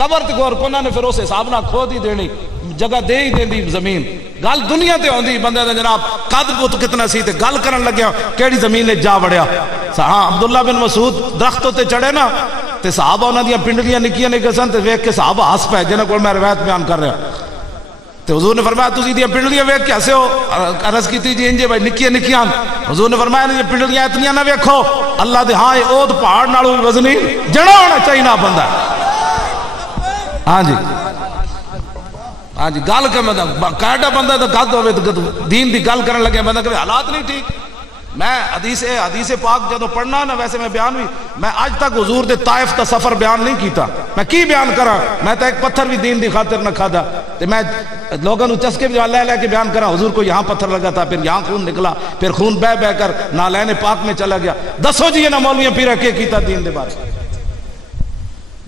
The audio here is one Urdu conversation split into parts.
قبر تے غور کونا نے پھر اس حساب نال کھود ہی دینی جگہ دے ہی دیندی زمین گل دنیا تے ہوندی بندے دا جناب قد بت کتنا سی تے گل کرن لگیا کیڑی زمین نے جا وڑیا ہاں عبداللہ بن مسعود درختوں تے چڑھے نا تے صحابہ انہاں دیاں پنڈلیاں نکیاں نکیاں سن تے ویکھ کے صحابہ ہس پے جنہاں کول میں روایت بیان کر رہا تے حضور نے فرمایا تسی دیاں پنڈلیاں ویکھ کے ہسے ہو عرض کیتی جی انجے بھائی نکیاں نکیاں حضور نے فرمایا یہ پنڈلیاں اتنیاں نہ ویکھو اللہ دے ہاں اود پہاڑ نالوں بھی وزنی جڑا ہونا چاہیے نا بندہ ہاں جی گل کے کیڈا بندہ تو گد ہوئے دین دی گل کرن لگے بندہ کہ حالات نہیں ٹھیک میں حدیث پاک جدو پڑھنا نا ویسے میں بیان بھی میں آج تک حضور دے طائف دا سفر بیان نہیں کیتا میں کی بیان کرا میں تو ایک پتھر بھی دین دی خاطر نہ کھادا تے میں لوگوں نے چسکے بھی لے کے بیان کرا حضور کو یہاں پتھر لگا تھا پھر یہاں خون نکلا پھر خون بہ بہ کر نالین پاک میں چلا گیا دسو جی یہ نا مولویاں پیرا کے کیتا دین دے بارے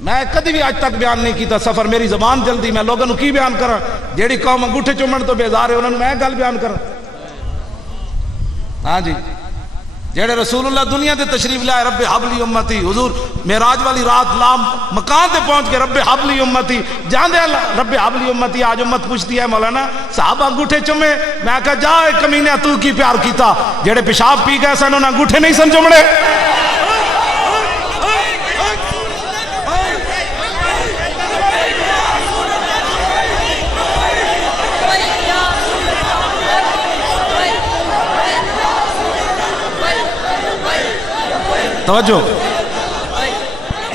میں کدی بھی آج تک بیان نہیں کیتا سفر میری زبان جلدی میں لوگوں نے کی بیان کرا جیڑی قوم انگوٹھے چومن تو بیزار ہے انہوں نے میں گل بیان کرا ہاں جی جیڑے رسول اللہ دنیا دے تشریف لائے رب حبلی امتی حضور معراج والی رات لام مکان تے پہنچ کے رب حبلی امتی جان دے رب حبلی امتی آج امت پوچھتی ہے مولانا صحابہ انگوٹھے چومے میں کہا جا کمینہ تو کی پیار کیتا جیڑے پیشاب پی گئے سن انہاں انگوٹھے نہیں سن چومنے توجہ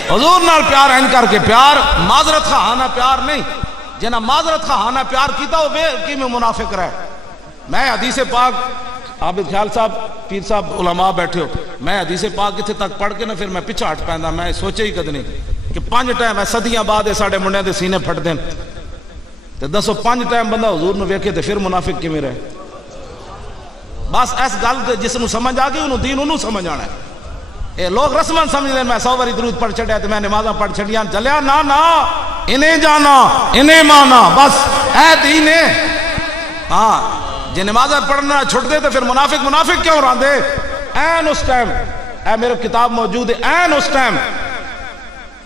حضور نال پیار ہیں کر کے پیار معذرت خواہانہ پیار نہیں جنہ معذرت خواہانہ پیار کیتا وہ بے کی میں منافق رہے میں حدیث پاک عابد خیال صاحب پیر صاحب علماء بیٹھے ہو میں حدیث پاک اتنے تک پڑھ کے نا پھر میں پیچھے ہٹ پیندا میں سوچے ہی کد نہیں کہ 5 ٹائم صدیاں بعد ساڈے منڈے دے سینے پھٹ دین تے دسو 5 ٹائم بندہ حضور نو ویکھے تے پھر منافق کیویں رہے بس اس گل جس نو سمجھ آ گئی انہوں دین انہوں سمجھ آنا ہے اے لوگ رسمان سمجھ لیں میں 100 باری درود پڑھ چڑھیا تو میں نمازاں پڑھ چڑھیا چلیا نا انہیں جانا انہیں مانا بس اے دین ہے ہاں جی نمازاں پڑھنا چھٹ دے تو پھر منافق کیوں رہا دے این اس ٹائم اے میرے کتاب موجود ہے این اس ٹائم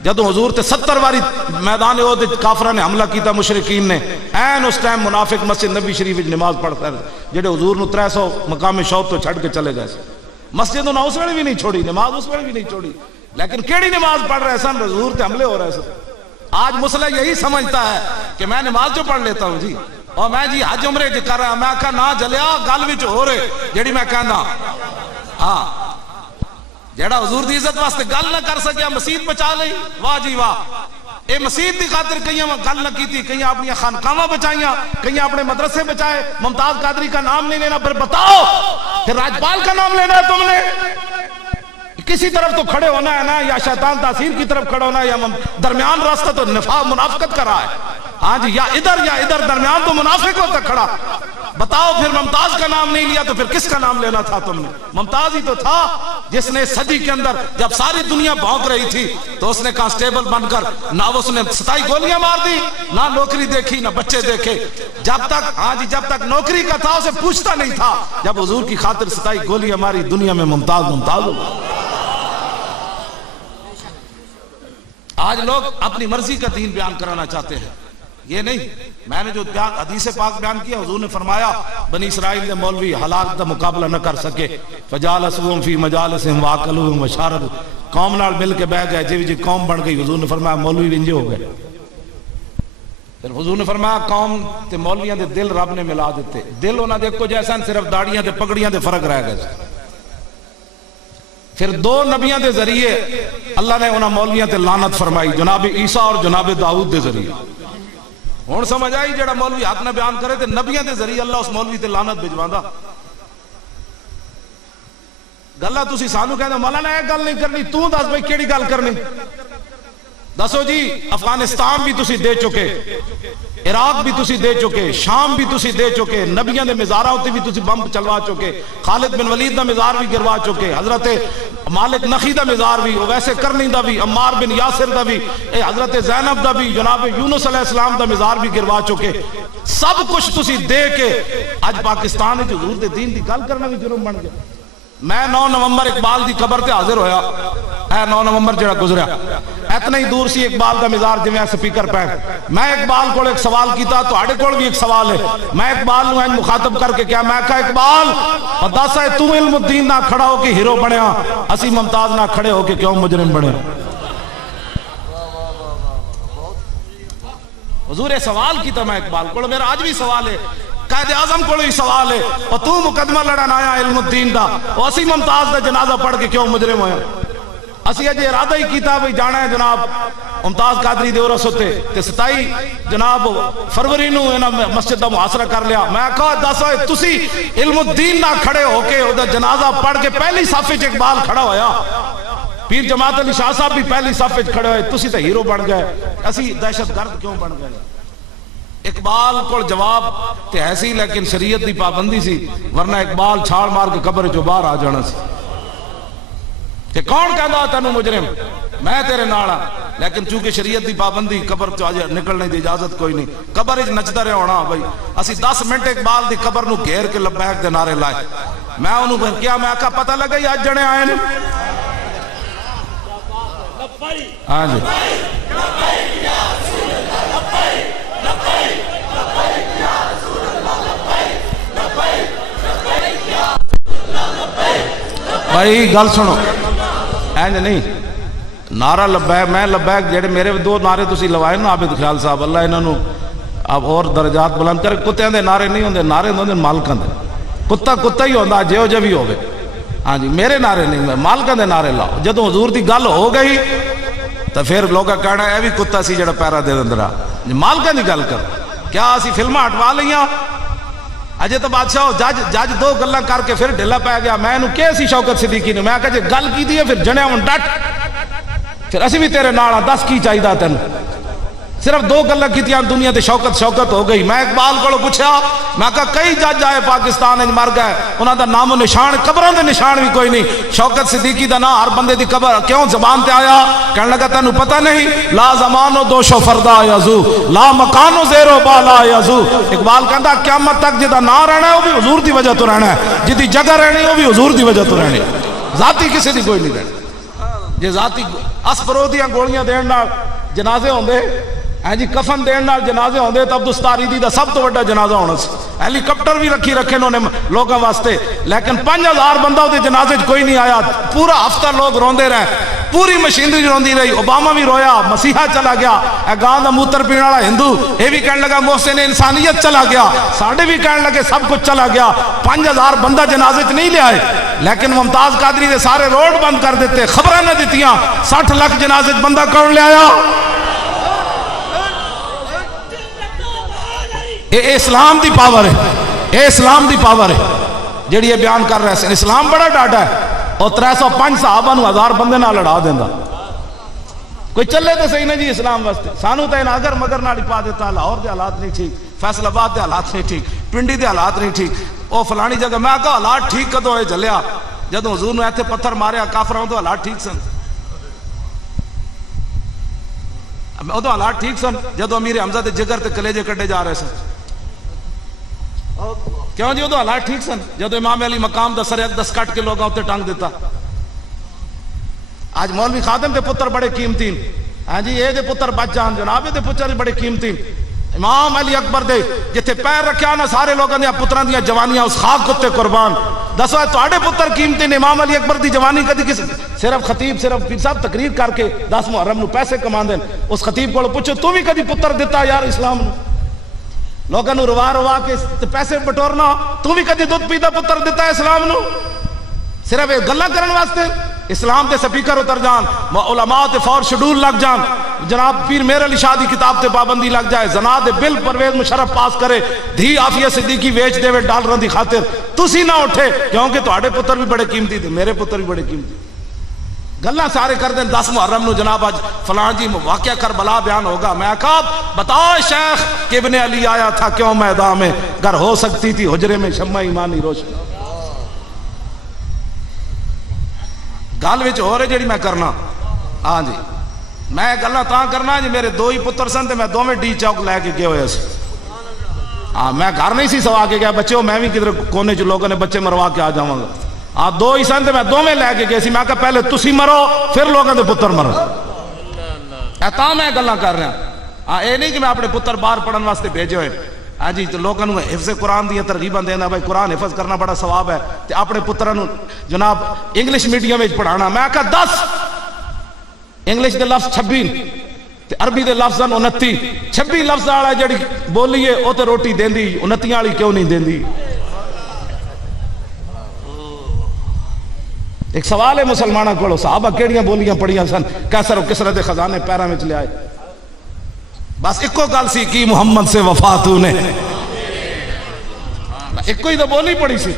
جدو حضور تے 70 باری میدان احد کافرہ نے حملہ کیتا مشرکین نے این اس ٹائم منافق مسجد نبی شریف نماز پڑھتا ہے جڑے حضور نو 300 مقام شوق تو چھڑ کے چلے گئے مسجد نہ اس ویلے بھی نہیں چھوڑی نماز اس ویلے بھی نہیں چھوڑی لیکن کیڑی نماز پڑھ رہے سن حضور تے حملے ہو رہے سن آج مسلح یہی سمجھتا ہے کہ میں نماز جو پڑھ لیتا ہوں جی اور میں جی حج عمرے جو کر رہا میں کہا نہ جلیا گل وچ ہو رہے جیڑی میں کہنا ہاں جیڑا حضور دی عزت واسطے گل نہ کر سکیا مسجد بچا لئی واہ جی واہ اے مسجد دی خاطر کئیاں گل نہ کیتی کئیاں اپنی خانقاہاں بچائیاں کئیاں اپنے مدرسے بچائے ممتاز قادری کا نام نہیں لینا پھر بتاؤ پھر راجپال کا نام لینا ہے تم نے کسی طرف تو کھڑے ہونا ہے نا یا شیطان تاثیر کی طرف کھڑا ہونا ہے یا درمیان راستہ تو منافقت کر رہا ہے ہاں جی یا ادھر درمیان تو منافق ہوتا کھڑا بتاؤ پھر ممتاز کا نام نہیں لیا تو پھر کس کا نام لینا تھا تم نے ممتاز ہی تو تھا جس نے صدی کے اندر جب ساری دنیا بھونک رہی تھی تو اس نے کانسٹیبل بن کر نہ اس نے 27 گولیاں مار دی نہ نوکری دیکھی نہ بچے دیکھے جب تک نوکری کا تھا اسے پوچھتا نہیں تھا جب حضور کی خاطر 27 گولیاں ماری دنیا میں ممتاز ہو آج لوگ اپنی مرضی کا دین بیان کرانا چاہتے ہیں یہ نہیں میں نے جو حدیث پاک بیان کیا حضور نے فرمایا بنی اسرائیل نے مولوی ہلاک کا مقابلہ نہ کر سکے فجالسوہم فی مجالسہم واکلوہم وشاربوا قوم نال مل کے بیٹھ گئے جی قوم بن گئی حضور نے فرمایا مولوی ونجے ہو گئے پھر حضور نے فرمایا قوم تے مولویاں دے دل رب نے ملا دیتے دل انہاں دے کو جیسا صرف داڑیاں تے پگڑیاں دے فرق رہ گئے پھر 2 نبیاں دے ذریعے اللہ نے انہاں مولویاں تے لعنت فرمائی جناب عیسیٰ اور جناب داؤد دے ذریعے ہن سمجھ آئی جڑا مولوی حق نہ بیان کرے تے نبیاں دے ذریعے اللہ اس مولوی تے لعنت بھجواندا گلاں تسی سانو کہندے مولانا اے گل نہیں کرنی تو دس بھائی کیڑی گل کرنی دسو جی افغانستان بھی تسی دے چکے عراق بھی تسی دے چکے شام بھی تسی دے چکے نبیاں دے مزاراں تے بھی تسی بم چلوا چکے خالد بن ولید دا مزار بھی گروا چکے حضرت مالک نخی دا مزار بھی ویسے کرنی دا بھی عمار بن یاسر دا بھی حضرت زینب دا بھی جناب یونس علیہ السلام دا مزار بھی گروا چکے سب کچھ تسی دے کے اج پاکستان وچ حضور دے دین دی گل کرنا بھی جرم بن گیا میں 9 نومبر اقبال دی قبر تے حاضر ہویا اے 9 نومبر جڑا گزریا اتنا ہی دور سی اقبال دا مزار جویں سپیکر پہ میں اقبال کو ایک سوال کیتا تواڈے کول بھی ایک سوال ہے میں اقبال نو مخاطب کر کے کیا میں کہا اقبال دس ہے تو علم الدین نہ کھڑا ہو کے ہیرو بنیا اسی ممتاز نہ کھڑے ہو کے کیوں مجرم بنے حضور سوال کیتا میں اقبال کو میرا آج بھی سوال ہے قائد اعظم کو بھی سوال ہے اور تو مقدمہ لڑن آیا علم الدین دا اور اسی ممتاز دا جنازہ پڑھ کے کیوں مجرم ہویا اسی اجے ارادہ ہی کیتا بھی جانا ہے جناب ممتاز قادری دے عرس ہوتے تے 27 جناب فروری نو انہاں مسجد دا محاصرہ کر لیا میں کہا دس ہوئے تسی علم الدین نہ کھڑے ہو کے او دا جنازہ پڑھ کے پہلی صف وچ اقبال کھڑا ہویا پیر جماعت علی شاہ صاحب بھی پہلی صف وچ کھڑے ہوئے تسی تے ہیرو بن گئے اسی دہشت گرد کیوں بن گئے اقبال کو جواب تے ایسی لیکن شریعت دی پابندی سی ورنہ اقبال چھاڑ مار کے قبر جو باہر آ جانا سی کہ کون کہندا تینوں مجرم میں تیرے نال ہاں لیکن چونکہ شریعت دی پابندی قبر تو نکلنے دی اجازت کوئی نہیں قبر وچ نچدا رہیا ہونا بھائی اسی 10 منٹ اقبال دی قبر نو گھیر کے لبیک دے نعرے لائے میں انہوں پھر کیا میں آکھا پتہ لگا ہی اج جنے آئے نے ہاں جی بھائی گل سنو اینج نہیں نعرہ لبیک میں لبیک جڑے میرے 2 نعرے تسی لوائے نا عابد خیال صاحب اللہ انہاں نو اب اور درجات بلند کرے کتےاں دے نعرے نہیں ہوندے نعرے ہوندے مالکاں دے کتا کتا ہی ہوندا جیو جو بھی ہوے ہاں جی میرے نعرے نہیں میں مالکاں دے نعرے لاؤ جدوں حضور دی گل ہو گئی تو پھر لوگا کہنا اے بھی کتا سی جڑا پیرا دے اندر آ مالکاں دی گل کر کیا اسی فلماں ہٹوا لیاں اجے تو بادشاہ جج 2 گلاں کر کے پھر ڈھیلا پی گیا میں انہوں کہے سی شوکت صدیقی نے میں کہا جے گل کی دی ہے پھر جنیا ہوں ڈٹ پھر اسی بھی تیرے نال ہاں 10 کی چاہیے تین صرف 2 گلاں کیتیاں دنیا تے شوکت ہو گئی میں اقبال کو پوچھا میں کہا کئی جج آئے پاکستان وچ مر گئے انہاں دا نام و نشان قبراں دے نشان بھی کوئی نہیں شوکت صدیقی دا نام ہر بندے دی قبر کیوں زبان تے آیا کہنے لگا تینوں پتہ نہیں لا زمان و دوش و فردا یزو لا مکان و زیر و بالا یزو اقبال کہندا قیامت تک جدا نام رہنا ہے وہ بھی حضور دی وجہ تو رہنا ہے جدی جگہ رہنی وہ بھی حضور دی وجہ تو رہنی ذاتی کسی دی کوئی نہیں رہنا جے ذاتی اسپرو دیاں گولیاں دین نال جنازے ہوندے ہاں جی کفن دین نال جنازے ہوندے تو عبدالستاری دی دا سب تو بڑا جنازہ ہونا سی ہیلی کاپٹر بھی رکھی رکھے انہوں نے لوگوں واسطے لیکن 5000 بندہ دے جنازے کوئی نہیں آیا پورا ہفتہ لوگ روندے رہے پوری مشینری روندی رہی اوباما بھی رویا مسیحا چلا گیا اے گاں دا موتر پینے والا ہندو یہ بھی کہنے لگا محسن انسانیت چلا گیا ساڈے بھی کہنے لگے سب کچھ چلا گیا 5000 بندہ جنازے نہیں لے آئے لیکن ممتاز قادری دے سارے روڈ بند کر دیتے خبراں نہ دتیاں 60 لاکھ جنازے بندہ کون لے آیا اے اسلام دی پاور ہے اے اسلام دی پاور ہے جڑی یہ بیان کر رہے ہیں اسلام بڑا ڈاٹا ہے اور 305 صحابہ نو 1000 بندے نہ لڑا دیندہ کوئی چلے تو صحیح نہ جی اسلام واسطے سانو تے اگر مگر نہ پا دیتا لاہور دے حالات نہیں ٹھیک فیصل آباد دے حالات نہیں ٹھیک پنڈی دے حالات نہیں ٹھیک او فلانی جگہ میں کہا حالات ٹھیک کدوں ہوئے چلیا جدوں حضور نے ایتھے پتھر ماریا کافراں تو حالات ٹھیک سن ادو حالات ٹھیک سن جدو امیر حمزہ دے جگر تے کلیجے کڈے جا رہے سن کیوں جی ادو حالات ٹھیک سن جدو امام علی مقام دا سر اقدس کٹ کے لوگاں تے ٹانگ دیتا آج مولوی خادم دے پتر بڑے قیمتین ہاں جی اے دے پتر بچ جان جناب دے پتر بڑے قیمتین امام علی اکبر دے جتے پیر رکھیا نا سارے لوگاں دے پتراں دیاں جوانیاں اس خاک کتے قربان دسو ہے تواڈے پتر قیمتین امام علی اکبر دی جوانی کدی کس صرف خطیب صرف پیر صاحب تقریر کر کے 10 محرم نو پیسے کما دین اس خطیب کو پوچھو تو بھی کدی پتر دیتا یار اسلام نو لوگاں نو روا کے پیسے بٹورنا تو بھی کدی دودھ پیتا پتر دیتا ہے اسلام نو صرف گلاں کرن واسطے اسلام دے سپیکر اتر جان علماء تے فور شیڈول لگ جان جناب پیر میر علی شاہ دی کتاب تے پابندی لگ جائے زنا دے بل پرویز مشرف پاس کرے دھی عافیہ صدیقی ویچ دے وے ڈالراں دی خاطر تسی نہ اٹھے کیونکہ تواڈے پتر بھی بڑے قیمتی تھے میرے پتر بھی بڑے قیمتی گلاں سارے کر دیں 10 محرم نو جناب آج فلاں جی واقعہ کربلا بیان ہوگا میں کہا بتاؤ شیخ کہ ابن علی آیا تھا کیوں میدان میں گر ہو سکتی تھی حجرے میں شمع ایمانی روشن گل وچ ہو رہے جڑی میں کرنا ہاں جی میں گلاں تاں کرنا جی میرے 2 ہی پتر سن تے میں دوویں ڈی چوک لے کے گئے ہوئے سی ہاں میں گھر نہیں سی سوا کے گیا بچے میں بھی کدھر کونے چ لوگوں نے بچے مروا کے آ جاواں گا دو ہی سن تے میں دوویں لے کے گئے سی، میں کہا پہلے تسی مرو پھر لوگوں دے پتر مرو، تا میں گلاں کر رہا ہاں، اے نہیں کہ میں اپنے پتر باہر پڑھن واسطے بھیجے ہوئے ہاں جی، تو لوگوں نے حفظ قرآن دی ترغیباں دینا، بھائی قرآن حفظ کرنا بڑا ثواب ہے، تے اپنے پتراں نو جناب انگلش میڈیم وچ پڑھانا، میں کہا 10 انگلش دے لفظ 26 تے عربی دے لفظ 29، 26 لفظ والا جڑی بولی ہے او تے روٹی دیندی، 29 والی کیوں نہیں دیندی؟ ایک سوال ہے مسلمانوں کو، صحابہ کیڑیاں بولیاں پڑھیاں سن؟ کیسر و کسرا دے خزانے پیراں وچ لے آئے، بس ایکو گل سی کی محمد سے وفا تو نے، ایکو ہی تو بولی پڑھی سی۔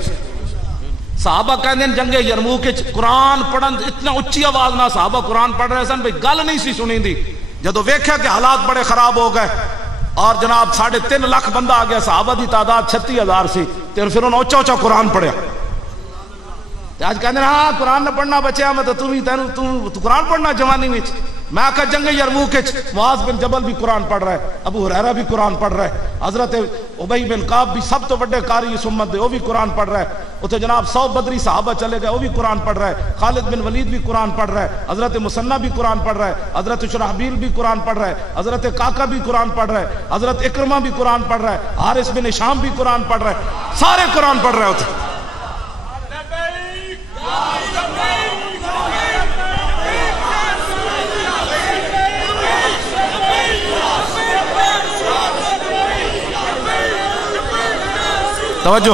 صحابہ کہندے جنگ یرموک وچ قرآن پڑھن اتنا اچھی آواز نہ صحابہ قرآن پڑھ رہے سن، بھئی گل نہیں سی سنی دی، جدو ویکھیا کہ حالات بڑے خراب ہو گئے اور جناب 3.5 لاکھ بندہ آ گیا، صحابہ دی تعداد 36,000 سی، تے پھر انہوں اونچا اونچا قرآن پڑھیا۔ آج کہتے ہیں ہاں قرآن نہ پڑھنا بچیا میں تو قرآن پڑھنا جوانی وچ، میں کہا جنگ یرموک وچ معاذ بن جبل بھی قرآن پڑھ رہا ہے، ابو ہریرہ بھی قرآن پڑھ رہا ہے، حضرت ابی بن کعب بھی سب تو بڑے قاری اس امت دے وہ بھی قرآن پڑھ رہا ہے، اتنے جناب 100 بدری صحابہ چلے گئے وہ بھی قرآن پڑھ رہا ہے، خالد بن ولید بھی قرآن پڑھ رہا ہے، حضرت مسنہ بھی قرآن پڑھ رہا ہے، حضرت شرحبیل بھی قرآن پڑھ رہا ہے، حضرت کاکا بھی قرآن پڑھ رہا ہے، حضرت اکرمہ بھی قرآن پڑھ رہا ہے، حارث بن ہشام بھی قرآن پڑھ رہا ہے، سارے قرآن پڑھ رہے ہوتے۔ توجہ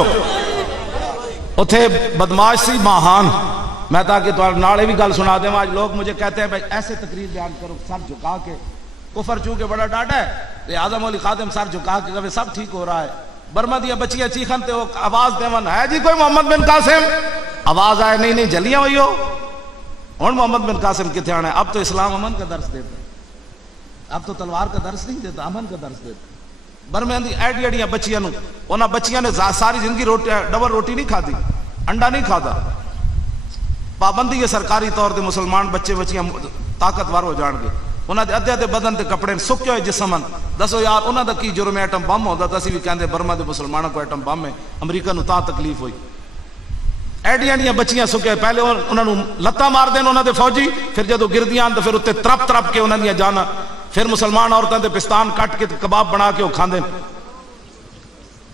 اتھے بدماش سی ماہان، میں تاکہ تو نالے بھی گل سنا دیں، آج لوگ مجھے کہتے ہیں بھائی ایسے تقریر بیان کرو سر جھکا کے، کفر چونکہ بڑا ڈاٹا ہے، تو اعظم علی خادم سر جھکا کے کہے سب ٹھیک ہو رہا ہے، برما دیا بچیاں چیخن تے وہ آواز دیون ہے جی کوئی محمد بن قاسم، آواز آئے نہیں جلیاں ہوئی ہو، اور محمد بن قاسم کتنے آنا ہے؟ اب تو اسلام امن کا درس دیتا ہے، اب تو تلوار کا درس نہیں دیتا، امن کا درس دیتا ہے۔ برمے دی ایڈی ایڈیاں بچیاں انہاں بچیاں نے ساری زندگی روٹی ڈبل روٹی نہیں کھادی، انڈا نہیں کھادا، پابندی ہے سرکاری طور تے مسلمان بچے بچیاں طاقتور ہو جان گے، انہاں دے ادھے بدن تے کپڑے سکے ہوئے جسم، دسو یار انہاں دا کی جرم ہے؟ ایٹم بم ہوندا تے اسی بھی کہندے برما دے مسلمانوں کو ایٹم بم ہے، امریکہ نو تاں تکلیف ہوئی، ایڈیاں ایڈیاں بچیاں سکے، پہلے انہاں نو لتاں مار دین انہاں دے فوجی، پھر جدو گردیاں تے پھر اتنے ترپ ترپ کے انہاں دیاں جانا، پھر مسلمان عورتوں دے پستان کٹ کے کباب بنا کے وہ کھاندے۔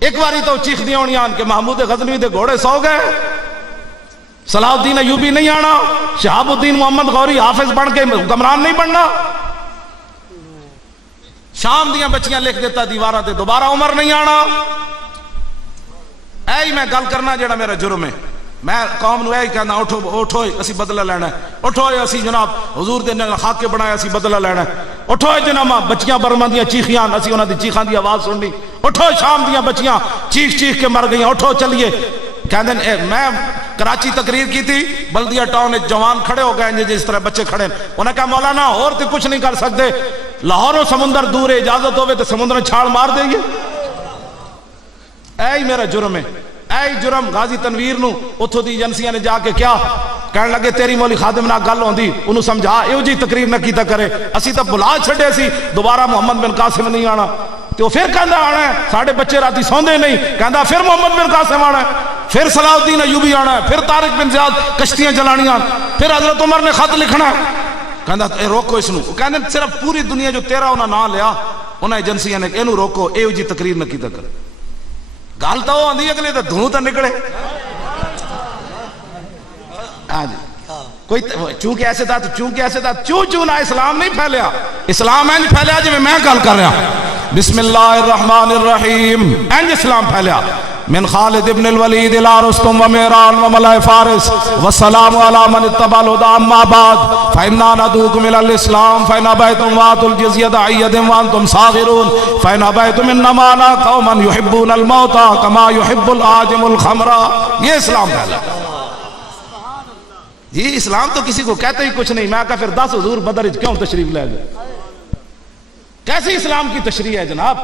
ایک باری تو چیخ دیا ہونیاں کہ محمود غزنوی دے گھوڑے سو گئے، صلاح الدین ایوبی نہیں آنا، شہاب الدین محمد غوری حافظ بن کے حکمران نہیں بننا، شام دیاں بچیاں لکھ دیتا دیواراں تے دوبارہ عمر نہیں آنا۔ اے ہی میں گل کرنا جڑا میرا جرم ہے، میں قوم نو اے کہنا اٹھو اٹھو اسی بدلہ لینا ہے، اٹھو اسی جناب حضور دے خاکے بنایا اسی بدلہ لینا ہے، اٹھو جناب بچیاں برما دیاں چیخیاں اسی انہاں دی چیخاں دی آواز سننی، اٹھو شام دیاں بچیاں چیخ چیخ کے مر گئیاں، اٹھو چلیے۔ کہندے میں کراچی تقریر کی تھی، بلدیہ ٹاؤن وچ جوان کھڑے ہو گئے جس طرح بچے کھڑے، انہوں نے کہا مولانا اور تے کچھ نہیں کر سکتے، لاہور و سمندر دور ہے، اجازت ہوئے تو سمندر چھال مار دیں گے۔ اے ہی میرا جرم ہے، اے جرم غازی تنویر نو اتھو دی ایجنسیاں نے جا کے کیا کہنے لگے تیری مولی خادم نہ گل ہوندی انہوں سمجھا ایو جی تقریر نہ کیتا کرے، اسی تب بلا چھڑے سی دوبارہ محمد بن قاسم نہیں آنا، تو پھر کہندا آنا ہے ساڑھے بچے راتی سوندے نہیں، کہندا پھر محمد بن قاسم آنا ہے، پھر صلاح الدین ایوبی آنا ہے، پھر طارق بن زیاد کشتیاں چلانیاں، پھر حضرت عمر نے خط لکھنا ہے، کہندا اے روکو اس نو، کہندے صرف پوری دنیا جو تیرا انہاں نہ لیا انہاں ایجنسیاں نے اینو روکو ایو جی تقریر نہ کیتا کرے۔ گل تو وہ آندھی اگلے تو دھوں تو نکلے، کوئی چونکہ ایسے تھا تو چونکہ ایسے تھا، چوں نہ اسلام نہیں پھیلیا، اسلام اینج پھیلیا جی میں گل کر رہا، بسم اللہ الرحمن الرحیم، اینج اسلام پھیلیا، من خالد ابن الولید الى رستم ومیران وملائے فارس والسلام علی من اتبع الہدی اما بعد فإنا ندعوکم الى الاسلام فإن ابیتم وآتوا الجزیۃ عن ید وانتم صاغرون فإن ابیتم انما انا قوما يحبون الموت كما يحب العاجم الخمر۔ یہ اسلام پھیلا جی، اسلام تو کسی کو کہتے ہی کچھ نہیں۔ میں کہا پھر 10 حضور بدر کیوں تشریف لے گئے؟ کیسے اسلام کی تشریح ہے جناب؟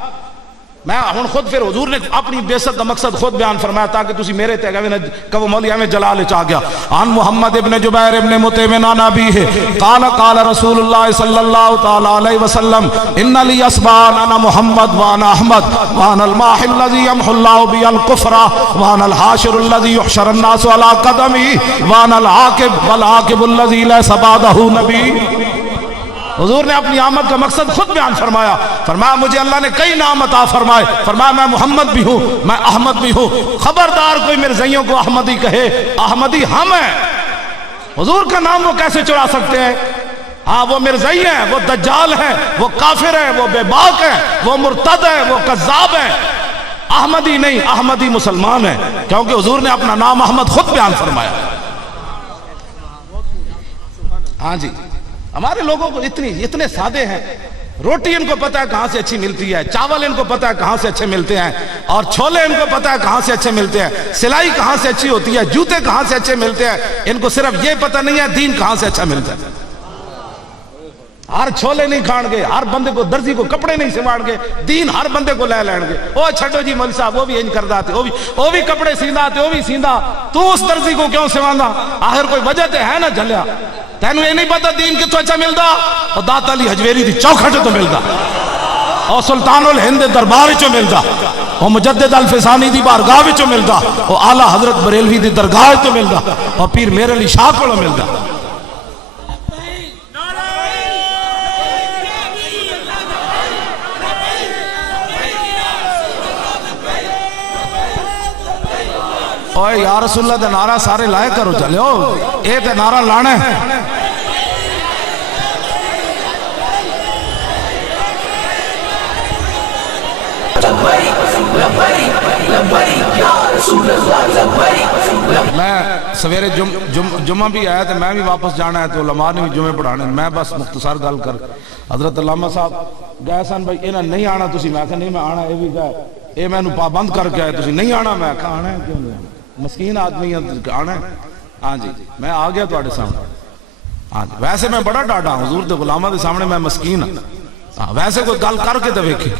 میں ہوں خود پھر حضور نے اپنی بیست کا مقصد خود بیان فرمایا تاکہ تسی میرے تے گوے نہ کہ مولوی ہمیں جلال چ آ گیا. عن محمد ابن جبیر ابن مطعم عن ابیہ قال قال رسول اللہ صلی اللہ تعالی علیہ وسلم ان لی اسبان انا محمد وانا احمد وانا الماحی الذی یمحو اللہ بی الکفر وانا الحاشر الذی یحشر الناس علی قدمی وانا العاقب والعاقب الذی لیس بعدہ نبی. حضور نے اپنی آمد کا مقصد خود بیان فرمایا. فرمایا مجھے اللہ نے کئی نام عطا فرمائے. فرمایا میں محمد بھی ہوں, میں احمد بھی ہوں. خبردار کوئی مرزائیوں کو احمدی کہے, احمدی ہم ہیں. حضور کا نام وہ کیسے چرا سکتے ہیں؟ ہاں وہ مرزائی ہیں, وہ دجال ہیں, وہ کافر ہیں, وہ بے باک ہیں, وہ مرتد ہیں, وہ کذاب ہیں. احمدی نہیں, احمدی مسلمان ہیں, کیونکہ حضور نے اپنا نام احمد خود بیان فرمایا. ہاں جی, ہمارے لوگوں کو اتنے سادے ہیں. روٹی ان کو پتہ ہے کہاں سے اچھی ملتی ہے, چاول ان کو پتہ ہے کہاں سے اچھے ملتے ہیں, اور چھولے ان کو پتہ ہے کہاں سے اچھے ملتے ہیں, سلائی کہاں سے اچھی ہوتی ہے, جوتے کہاں سے اچھے ملتے ہیں. ان کو صرف یہ پتہ نہیں ہے دین کہاں سے اچھا ملتا ہے. ہر چھولے نہیں کھان گے, ہر بندے کو درزی کو کپڑے نہیں سوان گے, دین ہر بندے کو لے لین گے. او چھڈو جی مولوی صاحب, وہ بھی انج کردا تے, وہ بھی کپڑے سیندا تے, وہ بھی سیندا, تو اس درزی کو کیوں سواندا؟ آخر کوئی وجہ تے ہے نا جھلیا. تینوں یہ نہیں پتا دین کتوں اچھا ملدا؟ اور داتا علی حجویری دی چوکھٹ تو ملدا, اور سلطان الہند دربار وچوں ملدا, اور مجدد الفسانی دی بارگاہ وچوں ملدا, اور اعلی حضرت بریلوی دی درگاہ وچوں ملدا, اور پیر میرے علی شاہ کولوں ملدا. اوے یا رسول اللہ دا نعرہ سارے لائے کرو چلے ہو, اے تے نعرہ لانا ہے. میں سویرے جمعہ بھی آیا تھا, میں بھی واپس جانا ہے, تو علماء نے بھی جمعے پڑھانے. میں بس مختصر گل کر, حضرت علامہ صاحب گئے سن بھائی انہاں نہیں آنا تسی, میں کہا نہیں میں آنا, یہ بھی گئے, اے میں نو پابند کر کے آئے, تسی نہیں آنا. میں کہا آنا ہے, کیوں نہیں آنا, مسکین آدمی ہے, آنا ہے. ہاں جی میں آ گیا تواڈے سامنے. ہاں جی ویسے میں بڑا ڈاڈا ہوں حضور دے غلاماں دے سامنے, میں مسکین ہاں. ویسے کوئی گل کر کے تے ویکھی.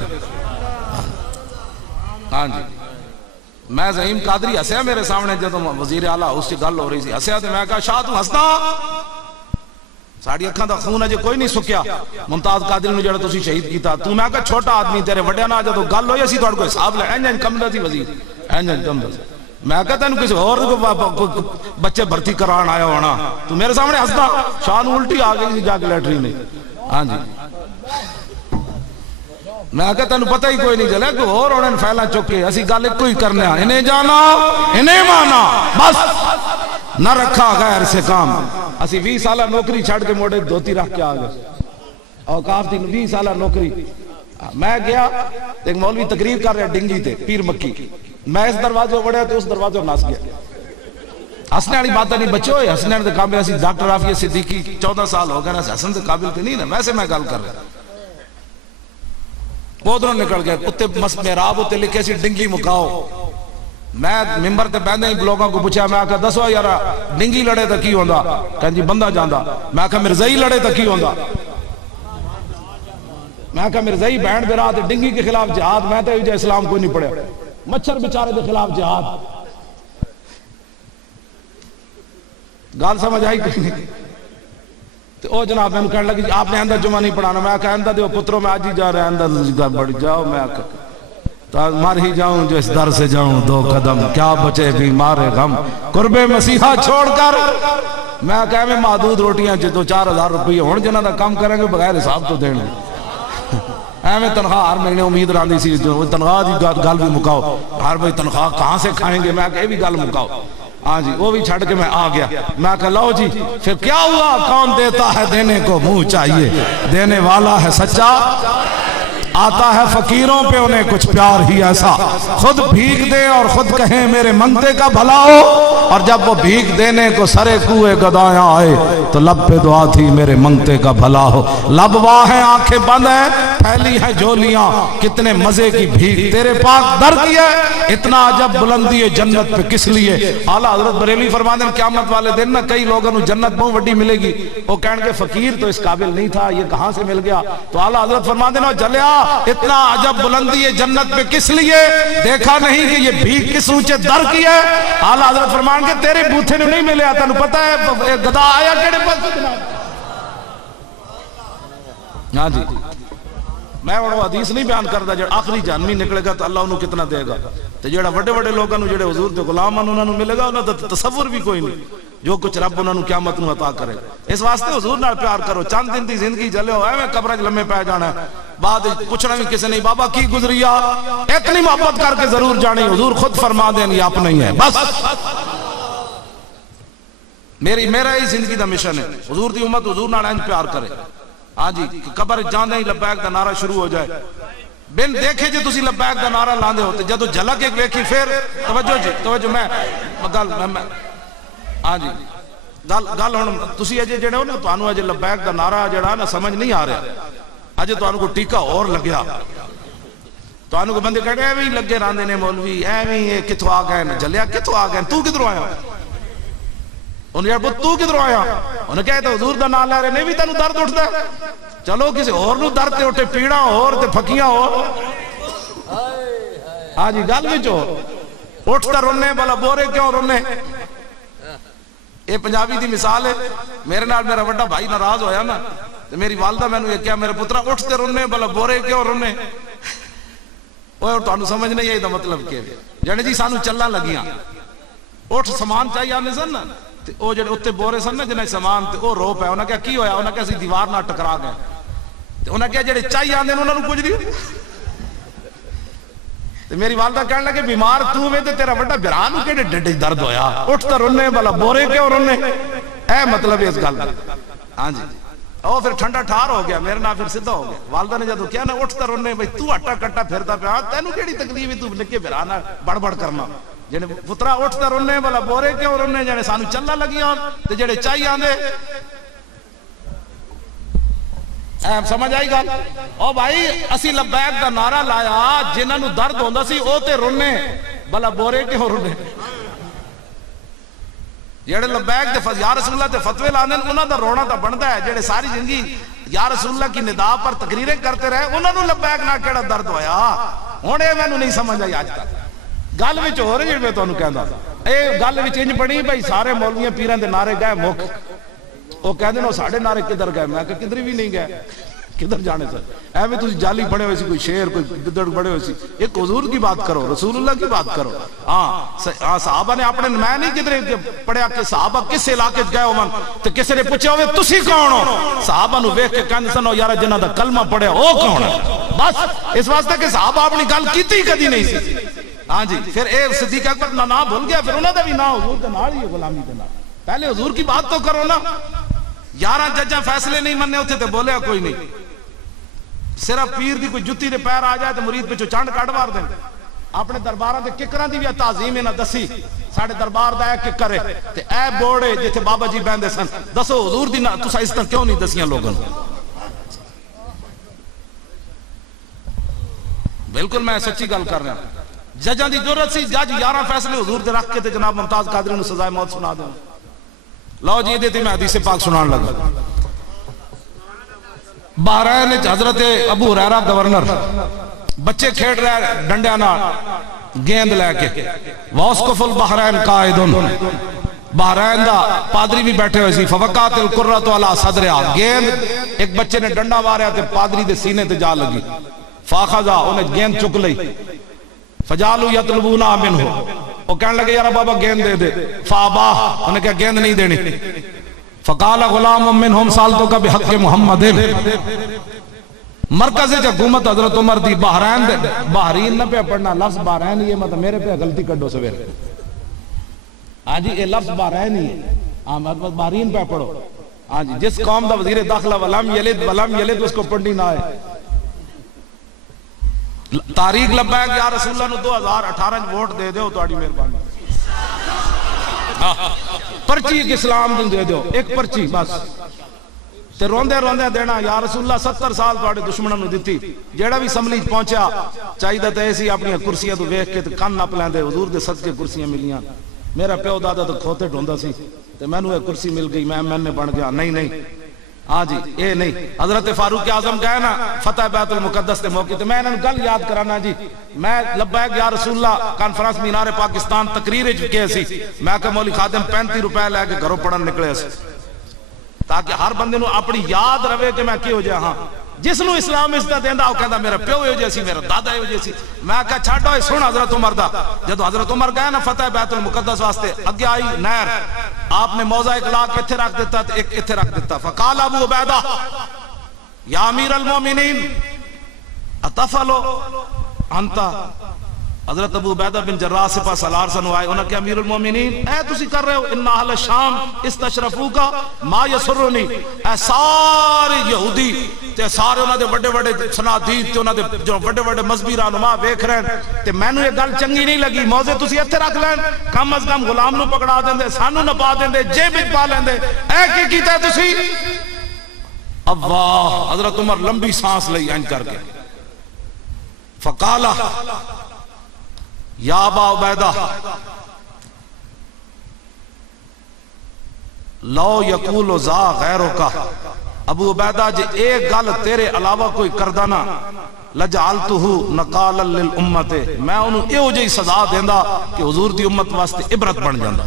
ہاں جی میں زعیم قادری ہسیا میرے سامنے جدوں وزیر اعلیٰ اس سے گل ہو رہی سی, ہسیا تے میں کہا شاہ تو ہسدا, ساڈی اکھاں دا خون اجے کوئی نہیں سکیا ممتاز قادری نو جڑا تسی شہید کیتا. تو میں کہا چھوٹا آدمی, تیرے وڈیاں نال جدوں گل ہوئی اسی تہاڈے کو حساب لے, انج کمدا سی وزیر, انج کمدا سی. میں کہا تینوں کسی اور کو بچے بھرتی کران آیا ہونا, تو میرے سامنے ہسدا. شاہ نو الٹی آ گئی جا کے لیٹری میں. ہاں جی میں کہا تینوں پتہ ہی کوئی نہیں چلے, کوئی اور انہیں پھیلا چکے, اسی گل ایک کوئی کرنے ہیں, انہیں جانا انہیں مانا, بس نہ رکھا غیر سے کام. اسی 20 سالہ نوکری چھڑ کے موڑے دھوتی رکھ کے آگے, اوقاف تھی 20 سالہ نوکری. میں گیا ایک مولوی تقریر کر رہا ڈنگی تے پیر مکی, میں اس دروازے بڑھیا تو اس دروازے ناس گیا. ہسنے والی بات نہیں بچے ہوئے, ہسنے والے قابل اسی ڈاکٹر رافی صدیقی 14 سال ہو گئے نا, حسن کے قابل تے نہیں نا. ویسے میں گل کر رہا بودروں نکل گئے, اتنے محراب اتنے لکھے سی ڈنگی مکاؤ. میں ممبر تے بیندے ہی لوگوں کو پوچھا, میں کہا دسو یار ڈنگی لڑے تو کی ہوندا؟ کہیں جی بندہ جاندا. میں کہا مرزائی لڑے تو کی ہوندا؟ میں کہا مرزائی بینڈ بے رات ڈنگی کے خلاف جہاد. میں تو جو اسلام کوئی نہیں پڑھے, مچھر بیچارے کے خلاف جہاد. گال سمجھ آئی کوئی نہیں. تو او جناب میں کہنے لگی آپ نے اندر جمعہ نہیں پڑھانا. میں کہا اندر دیو پتروں میں آج ہی جا رہے ہیں, اندر بڑھ جاؤ. میں کہا مار ہی جاؤں جو اس در سے جاؤں 2 قدم, کیا بچے بیمار غم قرب مسیحا چھوڑ کر. میں کہا میں محدود روٹیاں چ 2-4 ہزار روپیے ہون جنہاں دا کام کریں گے بغیر حساب تو دین گے. میں تنخواہ ہر مہینے امید راندی سی, تنخواہ دی گل بھی مکاؤ, ہر بھائی تنخواہ کہاں سے کھائیں گے. میں کہا یہ بھی گل مکاؤ. ہاں جی وہ بھی چھڑ کے میں آ گیا. میں کہا لو جی پھر کیا ہوا, کون دیتا ہے دینے کو منہ چاہیے, دینے والا ہے سچا, آتا ہے فقیروں پہ انہیں کچھ پیار ہی ایسا, خود بھیگ دے اور خود کہیں میرے منگتے کا بھلا ہو, اور جب وہ بھیگ دینے کو سرے کوئے گدایاں آئے تو لب پہ دعا تھی میرے منگتے کا بھلا ہو. لب واہ ہیں آنکھیں بند ہیں, پھیلی ہیں جھولیاں کتنے مزے کی بھیگ تیرے پاک در کی ہے اتنا عجب بلندی ہے جنت پہ کس لیے. اعلیٰ حضرت بریلوی فرماتے ہیں قیامت والے دن نا کئی لوگوں جنت بہت وڈی ملے گی, وہ کہنے کے فقیر تو اس قابل نہیں تھا, یہ کہاں سے مل گیا. تو اعلیٰ حضرت فرماتے ہیں جلیا اتنا عجب بلندی ہے جنت پہ کس لیے, دیکھا نہیں کہ یہ بھیگ کس اونچے در کی ہے. اعلیٰ حضرت فرمان کے تیرے بوتھے نے نہیں ملے, تینوں پتہ ہے گدا آیا کیڑے پاس جناب. ہاں جی میں وہ حدیث نہیں بیان کرتا جو آخری جہنمی نکلے گا تو اللہ انہوں کتنا دے گا, تو جڑا بڑے بڑے لوگوں نے جڑے حضور دے غلام ہیں انہوں ملے گا انہوں تو تصور بھی کوئی نہیں جو کچھ رب انہوں نے قیامت نو عطا کرے. اس واسطے حضور نال پیار کرو, چند دن دی زندگی جلے ہو ایویں قبر وچ لمے پے جانا ہے, بعد پوچھنا بھی کسی نہیں بابا کی گزریا, اتنی محبت کر کے ضرور جانی. حضور خود فرما دیں یہ آپ نہیں ہے. بس میرا ہی زندگی دا مشن ہے حضور دی امت حضور نال انج پیار کرے. ہاں جی قبر جاندے ہی لبیک دا نعرہ شروع ہو جائے, بن دیکھے جی تسی لبیک دا نعرہ لاندے ہوتے, جدو جھلک ایک ویکھی پھر توجہ جی توجہ میں ہاں جی گل ہن تسی اجے جڑے ہو نا تانوں اجے لبیک دا نعرہ جڑا نا سمجھ نہیں آ رہا, اجے تانوں کو ٹیکا اور لگیا, تانوں کو بندے کہتے ایویں لگے راندے نے مولوی ایویں کتھوں آ گئے جلیا کتھوں آ گئے, تو کدھروں آیا, انہوں نے کہا تو کدھروں آیا, انہوں نے کہا تو حضور دا نام لے رہے نہیں بھی تینوں درد اٹھتا ہے, چلو کسی اور نو درد تے اٹھے پیڑا اور تے پھکیاں اور. ہاں جی گل وچ اٹھتا رونے بلا بورے کیوں رونے. یہ پنجابی دی مثال ہے, میرے نال میرا بڑا بھائی ناراض ہویا نا تے میری والدہ میں نے کہا میرے پترا اٹھتے رونے بلا بورے کیوں رونے. اوے تانوں سمجھ نہیں آئی دا مطلب کہ جنے جی سانو چلن لگیاں اٹھ سامان چاہیے آنے سن نا تے او جڑے اوتے بورے سن نا جنہیں سامان تے او رو پے, انہاں کہا کی ہویا, انہاں کہا اسی دیوار نال ٹکرا گئے, تے انہاں کہا جڑے چاہیے آندے انہاں نوں کچھ نہیں. تے میری والدہ کہنے لگے بیمار تو میں تے تیرا بڑا بھرا نوں کیڑے ڈڈے درد ہویا, اٹھتا رونے بلا بورے کیوں رونے, اے مطلب اس گل. ہاں جی او پھر ٹھنڈا ٹھار ہو گیا, میرے نال پھر سیدھا ہو گیا. والدہ نے جدوں کہا نا اٹھتا رونے بھئی تو ہٹا کٹا پھردا پیا, تینوں کیڑی تکلیف ہے تو نکے بھرا نال بڑبڑ کرنا, جنے پترا اٹھتا رونے بلا بورے کیوں رونے, جنے سانو چلنا لگیاں تے جڑے چاہیے آندے. سمجھ آئی گل. او بھائی اسی لبیک دا نعرہ لایا, جنہاں نو درد ہوندا سی او تے رونے بلا بورے کیوں رونے. جڑے لبیک تے یا رسول اللہ تے فتوی لانے انہاں دا رونا تا بندا ہے, جڑے ساری زندگی یا رسول اللہ کی ندا پر تقریریں کرتے رہے انہاں نو لبیک نہ کیڑا درد ہویا. ہن اے مینوں نہیں سمجھ آئی اج تک. گل وچ ہو رہی ہے میں تانوں کہندا, اے گل وچ انج بنی بھئی سارے مولویاں پیراں دے نعرے گئے مک, وہ کہندے نے ساڈے نعرے کدھر گئے, میں کہ کدھر بھی نہیں گئے, کدھر جانے سر ایویں تسی جالی بڑے ہوئے سی, کوئی شیر کوئی گدڑ بڑے ہوئے سی. ایک حضور کی بات کرو, رسول اللہ کی بات کرو. ہاں صحابہ نے اپنے, میں نہیں کدھر پڑھیا کہ صحابہ کس علاقے گئے ہو من تے کسی نے پوچھا ہوئے تسی کون ہو, صحابہ نو ویکھ کے کہندے سن یار جنہاں دا کلمہ پڑھیا او کون ہے. بس اس واسطے کہ صحابہ اپنی گل کیتی کدی نہیں سی. ہاں جی پھر اے صدیق اکبر نا نام بھول گیا, پھر انہاں دا بھی نام حضور دے نال ہی غلامی دے نال. پہلے حضور کی بات تو کرو نا. 11 ججاں فیصلے نہیں مننے ہوتے تے بولیا کوئی نہیں, صرف پیر دی کوئی جتی دے پیر آ جائے تو مرید پچھو چانڈ کٹ مار دیں. اپنے درباراں دے ککراں دی بھی تعظیم انہاں دسی, ساڈے دربار دا اے ککر ہے تے اے بوڑے جتھے بابا جی بیندے سن, دسو حضور دی تساں اس طرح کیوں نہیں دسیاں لوگوں. بالکل میں سچی گل کر رہا ہوں. ججاں دی ضرورت سی, جج 11 فیصلے حضور دے رکھ کے تے جناب ممتاز قادری نو سزائے موت سنا دیں. لو جی دے تے میں حدیث پاک سنان لگا. بحرین حضرت ابو ہریرہ گورنر بچے کھیڑ رہے ڈنڈیاں نال گیند لے کے, واسقف البحرین قائدن, بحرین دا پادری بھی بیٹھے ہوئے سی, فوقات القرۃ علی صدرها, گیند ایک بچے نے ڈنڈا ماریا تے پادری دے سینے تے جا لگی, فاخذا انہیں گیند چک لئی, فجالو یطلبون منہ, وہ کہنے لگے یار بابا گیند دے دے, فابا انہیں کہا گیند نہیں دینی, فقال غلام منہم سالتوں کا بحق محمد. مرکز حکومت حضرت عمر دی بحرین دے, بحرین نہ پہ پڑھنا لفظ بحرین یہ مطلب میرے پہ غلطی کڈو سویر. ہاں جی یہ لفظ بحرین ہی ہے, ہاں مطلب بحرین پہ پڑھو. ہاں جی جس قوم دا وزیر داخلہ ولم یلد اس کو پڑھنی نہ آئے. تاریخ لبیک یا رسول اللہ نو 2018 ووٹ دے دیو تہاڈی مہربانی. پرچی ایک اسلام دن دے دیو, ایک پرچی بس, تے روندے روندے دینا یا رسول اللہ 70 سال تواڈے دشمناں نوں دتی جیڑا بھی اسمبلی پہنچیا چاہیدا تے ایسی اپنی کرسیاں تو ویکھ کے تے کان نپ لیندے حضور دے صدقے کرسیاں ملیاں میرا پیو دادا تو کھوتے ڈھوندا سی تے مینوں ایک کرسی مل گئی میں نے بن گیا نہیں ہاں جی اے نہیں حضرت فاروق اعظم گئے نا فتح بیت المقدس کے موقع تے میں انہاں نوں گل یاد کرانا جی میں لبیک یا رسول اللہ کانفرنس مینار پاکستان تقریر وچ گئے سی میں کہ مولوی خادم 35 روپے لے کے گھروں پڑھن نکلے سی تاکہ ہر بندے نوں اپنی یاد رہے کہ میں کی ہو جا ہاں جس نو اسلام اس دا دیندا او کہندا میرا پیو ہو جیسی میرا دادا ہو جیسی میں کہا چھڈو اے سن حضرت عمر دا جدوں حضرت عمر گئے نا فتح بیت المقدس واسطے اگے آئی نہر آپ نے موضع اخلاق ایتھے رکھ دیتا تے ایک ایتھے رکھ دیتا فقال ابو عبیدہ یا امیر المومنین اتفلو انت حضرت ابو عبیدہ بن جراح سے پاس سالار سنو آئے انہوں نے کہا امیر المومنین اے تسی کر رہے ہو ان اہل شام استشرفو کا ما یسرنی اے سارے یہودی تے سارے انہوں نے بڑے بڑے صنادید تے انہوں نے جو بڑے بڑے مذہبی رہنما ویکھ رہے ہیں تے مینوں یہ گل چنگی نہیں لگی موضوع تسی ایتھے رکھ لین کم از کم غلام نو پکڑا دیندے سانو نپا دیندے جیب وچ پا لیندے اے کی کیتا تسی اللہ حضرت عمر لمبی سانس لئی انج کر کے فقالا یا ابا عبیدہ لو یقول ذا غیروں کا ابو عبیدہ جے ایک گل تیرے علاوہ کوئی کردانا لجعلتہ نقالا للامت میں انہوں ایو جی سزا دیندا کہ حضور دی امت واسطے عبرت بن جاندا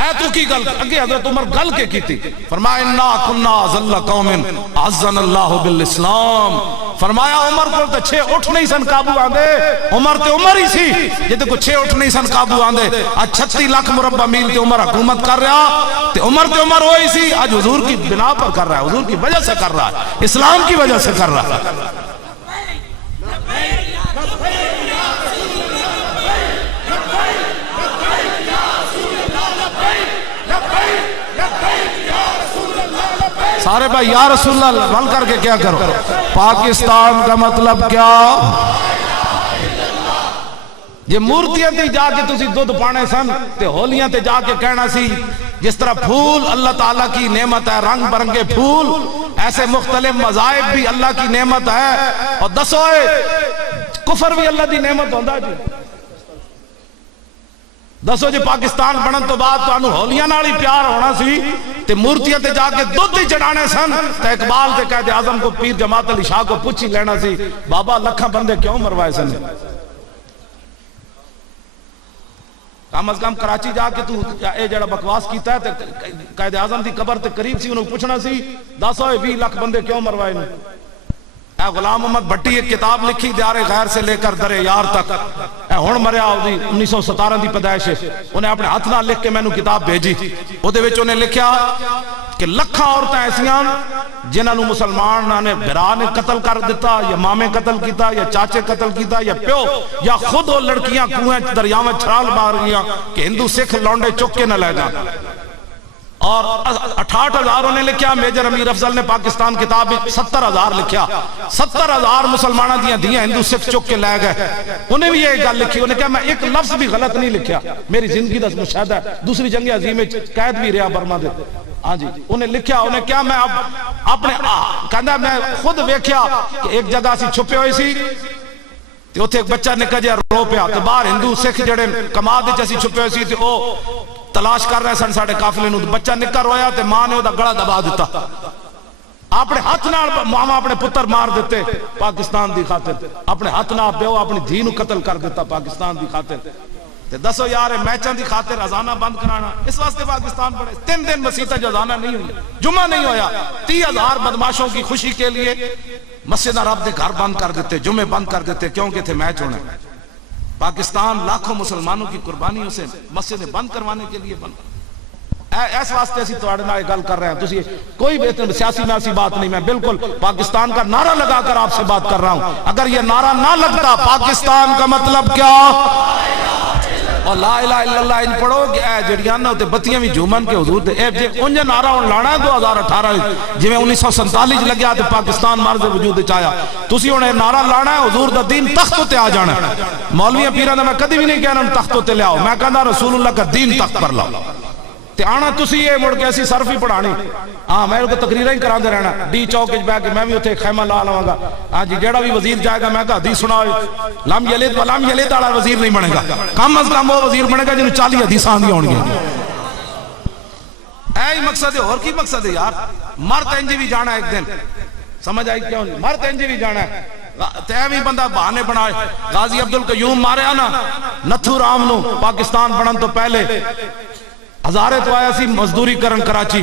اے تو کی گل اگے حضرت عمر گل کے کیتی فرمایا انا کنا ذل قوم عزنا اللہ بالاسلام فرمایا عمر کو تے 6 اٹھ نہیں سن قابو آندے عمر تے عمر ہی سی جے کو 6 اٹھ نہیں سن قابو آندے اج 36 لاکھ مربع میل تے عمر حکومت کر رہا تے عمر ہوئی سی آج حضور کی بنا پر کر رہا ہے حضور کی وجہ سے کر رہا ہے اسلام کی وجہ سے کر رہا ہے سارے بھائی یا رسول اللہ بل کر کے کیا کرو پاکستان کا مطلب کیا یہ مورتیاں تے جا کے تسی دودھ پانے سن تے ہولیاں تے جا کے کہنا سی جس طرح پھول اللہ تعالیٰ کی نعمت ہے رنگ برنگے پھول ایسے مختلف مذاہب بھی اللہ کی نعمت ہے اور دسوئے کفر بھی اللہ دی نعمت ہوندہ جی دسو جی پاکستان بنن تو بعد تو انہوں ہولیاں نالی پیار ہونا سی تے مورتیاں تے جا کے دودھ ہی چڑھانے سن تے اقبال تے قائد اعظم کو پیر جماعت علی شاہ کو پوچھی لینا سی بابا لکھاں بندے کیوں مروائے سن کم از کم کراچی جا کے تو اے جڑا بکواس کیتا ہے تے قائد اعظم دی قبر تے قریب سی انہوں پوچھنا سی 10-20 لاکھ بندے کیوں مروائے نے اے غلام محمد بھٹی ایک کتاب لکھی دیار غیر سے لے کر در یار تک اے ہن مریا دی 1917 دی پیدائش ہے انہیں اپنے ہاتھ نال لکھ کے مینوں کتاب بھیجی او دے وچ انہیں لکھیا کہ لکھاں عورتاں ایسیاں جنہاں نوں مسلماناں نے بھرا نے قتل کر دیتا یا مامے قتل کیتا یا چاچے قتل کیتا یا پیو یا خود وہ لڑکیاں کنویں دریاواں چھال مار گئیاں کہ ہندو سکھ لونڈے چک کے نہ لے جان اور 68,000 نے لکھیا میجر امیر افضل نے پاکستان کتاب 70,000 لکھیا 70,000 مسلمانہ دیاں ہندو سکھ چک کے لے گئے انہیں بھی یہ گل لکھی انہیں کہا میں ایک لفظ بھی غلط نہیں لکھیا میری زندگی دا مشاہدہ ہے دوسری جنگ عظیم میں قید بھی رہا برما دے ہاں جی انہیں لکھیا انہیں کیا میں اپنے کہندا میں خود ویکھیا کہ ایک جگہ سی چھپے ہوئے سی تے اوتھے ایک بچہ نکا جہا رو پیا تے باہر ہندو سکھ جڑے کماد وچ اسی چھپے ہوئے سی تے او تلاش کر رہے سن ساڈے قافلے نوں بچہ نکا رویا تے ماں نے او دا گلا دبا دیتا اپنے ہاتھ نال ماما اپنے پتر مار دیتے پاکستان دی خاطر اپنے ہاتھ نال پیو اپنی دھی نوں قتل کر دیتا پاکستان دی خاطر تے دسو یار میچاں دی خاطر اذانہ بند کرانا اس واسطے پاکستان بڑے 3 دن مسیطہ جو اذانہ نہیں ہوئی جمعہ نہیں ہویا 30,000 بدماشوں کی خوشی کے لیے مسجد رب دے گھر بند کر دیتے جمعے بند کر دیتے کیونکہ تھے میچ ہونا پاکستان لاکھوں مسلمانوں کی قربانیوں سے مسجدیں بند کروانے کے لیے بند اس واسطے اسی تواڈے نال گل کر رہے ہیں تسی کوئی بہتر سیاسی میں ایسی بات نہیں میں بالکل پاکستان کا نعرہ لگا کر آپ سے بات کر رہا ہوں اگر یہ نعرہ نہ لگتا پاکستان کا مطلب کیا اور لا الہ الا اللہ ان پڑھو کہ اے جڑیاں نہ تے بتیاں بھی جھومن کے حضور تے اے جے انج نعرہ ہن لانا ہے 2018 جویں 1947 لگیا تے پاکستان مرز وجود وچ آیا تسی ہن اے نعرہ لانا ہے حضور دا دین تخت تے آ جانا ہے مولوی پیراں دا میں کدی بھی نہیں کہنا تخت تے لے آؤ میں کہندا رسول اللہ کا دین تخت پر لاؤ تے آنا تسی یہ مڑ کے ایسی صرف ہی پڑھانی. ہاں میں کو تقریریں ہی کراندے رہنا ڈی چوک وچ بیٹھ کے میں بھی اتنے خیمہ لا لواں گا. ہاں جی جیڑا بھی وزیر جائے گا میں کہا حدیث سناؤ. لم یلد ولم یلد والا وزیر نہیں بنے گا, کم از کم وہ وزیر بنے گا جنوں 40 حدیثاں آندیاں ہون گیاں. اے مقصد ہے, اور کی مقصد ہے یار؟ مرد انج بھی جانا ایک دن, سمجھ آئی کیوں نہیں؟ مرد انج بھی جانا ہے. تیوی بندہ بہانے بنائے. غازی عبدالقیوم ماریا نا نتھو رام نو پاکستان بنن تو پہلے ہزارے تو آیا سی مزدوری کرن کراچی.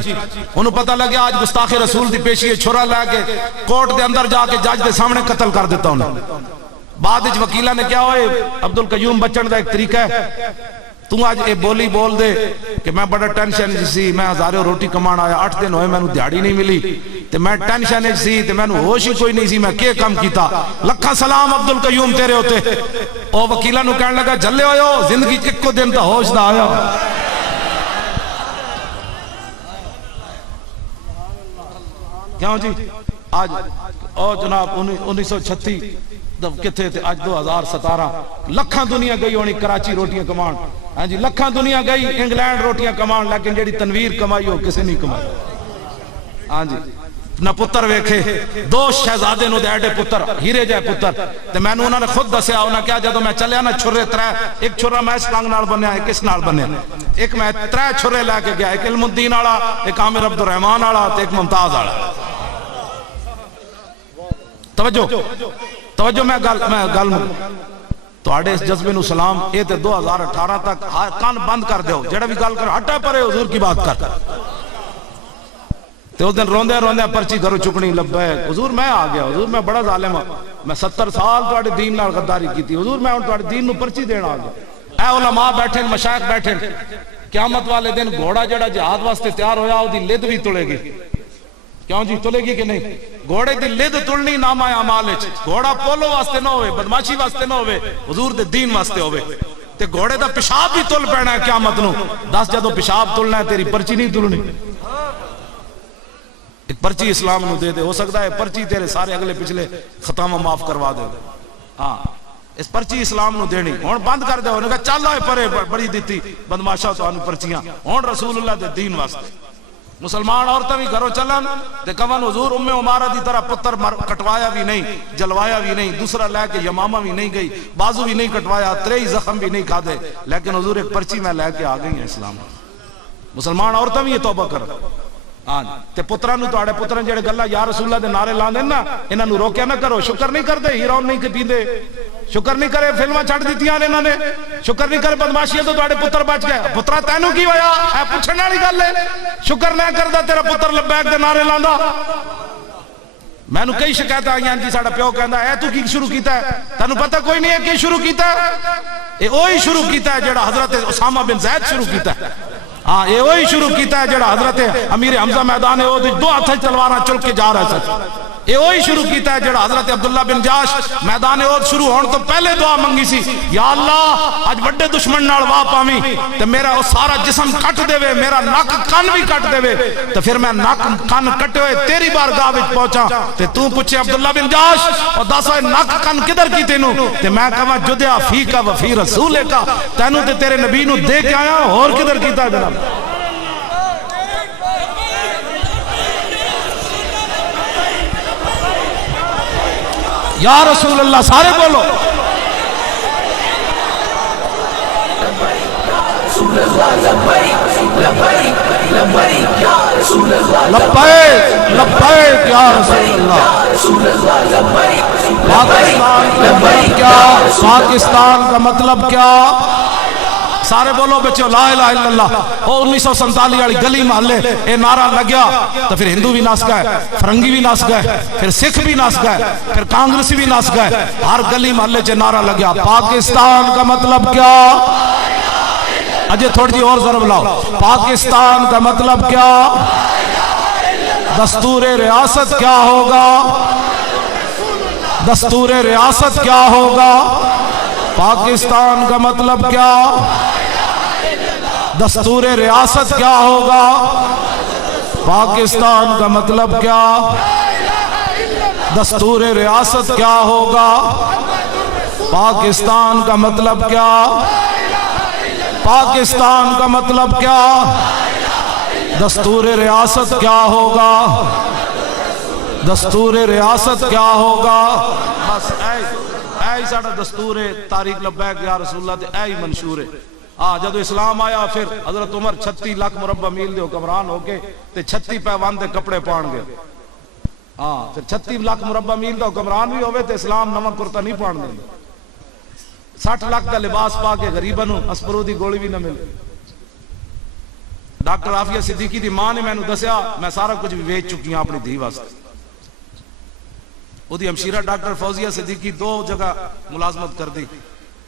انہوں پتہ لگیا آج گستاخ رسول دی پیشی چھرا لے کے کورٹ دے اندر جا کے جج دے سامنے قتل کر دیتا انہوں. بعد وچ وکیلہ نے کیا ہوئے عبدالقیوم بچن دا ایک طریقہ ہے, تو آج اے بولی بول دے کہ میں بڑا ٹینشن سی, میں ہزاروں روٹی کمان آیا, 8 دن ہوئے میں نے دیہڑی نہیں ملی تے میں ٹینشن سی تے میں نے ہوش ہی کوئی نہیں سی میں کیا کام کیتا. لکھاں سلام عبدالقیوم تیرے ہوتے. او وکیلہ نو کہنے لگا جلے ہوئے زندگی ایک کو دن تا ہوش دا آیا. کیوں جی آج او جناب 1936 کتھے تھے, آج 2017 لکھاں دنیا گئی ہونی کراچی روٹیاں کمان. ہاں جی لکھاں دنیا گئی انگلینڈ روٹیاں کمان, لیکن جیڑی تنویر کمائی ہو کسی نہیں کمائی. ہاں جی نہ پتر ویکھے, 2 شہزادے نو دے ایڈے پتر ہیرے جائے پتر. تے میں نے انہوں نے خود دسیا انہوں نے کیا جدو میں چلیا نا چھرے 3, ایک چھرا میں اس ٹانگ نال بنیا, ایک اس نال بنیا, ایک میں 3 چھرے لے کے گیا, ایک علم الدین والا, ایک عامر عبد الرحمان والا, ایک ممتاز والا. توجہ میں گل تو آڑے اس جذبے نو سلام. اے تے 2018 تک کان بند کر دیو, جڑا بھی گل کر ہٹا پرے حضور کی بات کر. تے اس دن روندے روندے پرچی گھروں چکنی لبیک حضور میں آ گیا, حضور میں بڑا ظالم ہوں, میں 70 سال تواڈے دین نال غداری کیتی, حضور میں ہن تواڈے دین نو پرچی دینا آ گیا. اے علماء بیٹھے مشائخ بیٹھے, قیامت والے دن گھوڑا جڑا جہاد واسطے تیار ہویا اودی لد بھی تلے گی. کیوں جی تلے گی کہ نہیں؟ گھوڑے دی لد تلنی نامہ اعمال وچ. گھوڑا پولو واسطے نہ ہوئے, بدماشی واسطے نہ ہوئے, حضور دے دین واسطے ہوئے. تے گھوڑے دا پیشاب بھی تل پینا ہے قیامت نو. 10 جدوں پیشاب تلنا ہے تیری پرچی نہیں تلنی. ایک پرچی اسلام نو دے دے, ہو سکتا ہے پرچی تیرے سارے اگلے پچھلے خطامہ معاف کروا دے. ہاں اس پرچی اسلام نو دینی ہن بند کر دے. انہوں نے کہا چل ہوئے پرے بڑی دیتی بدماشا تانوں پرچیاں, ہن رسول اللہ دے دین واسطے. مسلمان عورتیں بھی گھروں چلن تے کون حضور ام عمارہ دی طرح پتر کٹوایا بھی نہیں, جلوایا بھی نہیں, دوسرا لے کے یمامہ بھی نہیں گئی, بازو بھی نہیں کٹوایا, 3 زخم بھی نہیں کھا دے, لیکن حضور ایک پرچی میں لے کے آ گئی ہیں اسلام. مسلمان عورتیں بھی یہ توبہ کر. ہاں تے پتران نو تواڈے پتران جڑے گلاں یا رسول اللہ دے نعرے لاندے نا, انہاں نو روکیا نہ کرو. شکر نہیں کردے, ہیرون نہیں پیندے, شکر نہیں کرے فلماں چھڈ دتیاں نے انہاں نے, شکر نہیں کرے بدماشیاں تو تواڈے پتر بچ گئے. پترا تینوں کی ہویا؟ اے پوچھن والی گل ہے. شکر نہ کردا تیرا پتر لبیک دے نعرے لاندا. میں نو کئی شکایتاں آئیاں جی ساڈا پیو کہندا اے تو کی شروع کیتا ہے؟ تینوں پتہ کوئی نہیں ہے کہ شروع کیتا ہے. اے وہی شروع کیتا ہے جڑا حضرت اسامہ بن زید شروع کیتا ہے. ہاں یہ وہی شروع کیتا ہے جڑا حضرت امیر حمزہ میدان احد 2 ہتھ تلواراں چل کے جا رہا ہے. یہ وہی شروع کیتا ہے جڑا حضرت عبداللہ بن جاش میدان احد شروع ہون تو پہلے دعا منگی سی, یا اللہ اج بڑے دشمن نال واہ پاویں تے میرا وہ سارا جسم کٹ دے وے, میرا نک کن بھی کٹ دے وے, تے پھر میں نک کن کٹے ہوئے تیری بارگاہ وچ پہنچا تے تو پوچھے عبداللہ بن جاش اور دس ہوئے نک کن کدھر کی تینوں, تے میں کہاں جدیا فیکا و فی رسولک, تینوں تے تیرے نبی نو دے کے آیا, اور کدھر کیتا ہے جناب؟ یا رسول اللہ سارے بولو لبیک لبیک یا رسول اللہ. پاکستان کا مطلب کیا؟ سارے بولو بچو لا الہ الا اللہ. وہ 1947 والی گلی محلے اے نعرہ لگیا تو پھر ہندو بھی ناس گئے, فرنگی بھی ناس گئے, پھر سکھ بھی ناس گئے, پھر کانگریسی بھی ناس گئے. ہر گلی محلے چ نعرہ لگیا پاکستان کا مطلب کیا؟ اجے تھوڑی جی اور ضرب لاؤ. پاکستان کا مطلب کیا؟ دستور ریاست کیا ہوگا؟ دستور ریاست کیا ہوگا؟ پاکستان کا مطلب کیا؟ دستور ریاست کیا ہوگا؟ پاکستان کا مطلب کیا؟ دستور ریاست کیا ہوگا؟ پاکستان کا مطلب کیا؟ پاکستان کا مطلب کیا؟ دستور ریاست کیا ہوگا؟ دستور ریاست کیا ہوگا؟ بس اے ساڑا دستور تاریخ لبیک یا رسول اللہ تے اے منشور ہے۔ جدو اسلام آیا پھر حضرت عمر 36 لاکھ مربع میل دے حکمران ہو کے تے 36 پیوند دے کپڑے پان گئے۔ پھر 36 لاکھ مربع میل دا حکمران بھی ہوئے تے اسلام نواں کرتا نہیں پان دیں۔ 60 لاکھ دا لباس پا کے غریباں نوں اسپرو دی گولی بھی نہ ملے۔ ڈاکٹر عافیہ صدیقی دی ماں نے میں نوں دسیا میں سارا کچھ بھی ویچ چکی ہوں اپنی دھی واسطے۔ وہ دی ہمشیرہ ڈاکٹر فوزیہ صدیقی 2 جگہ ملازمت کر دی،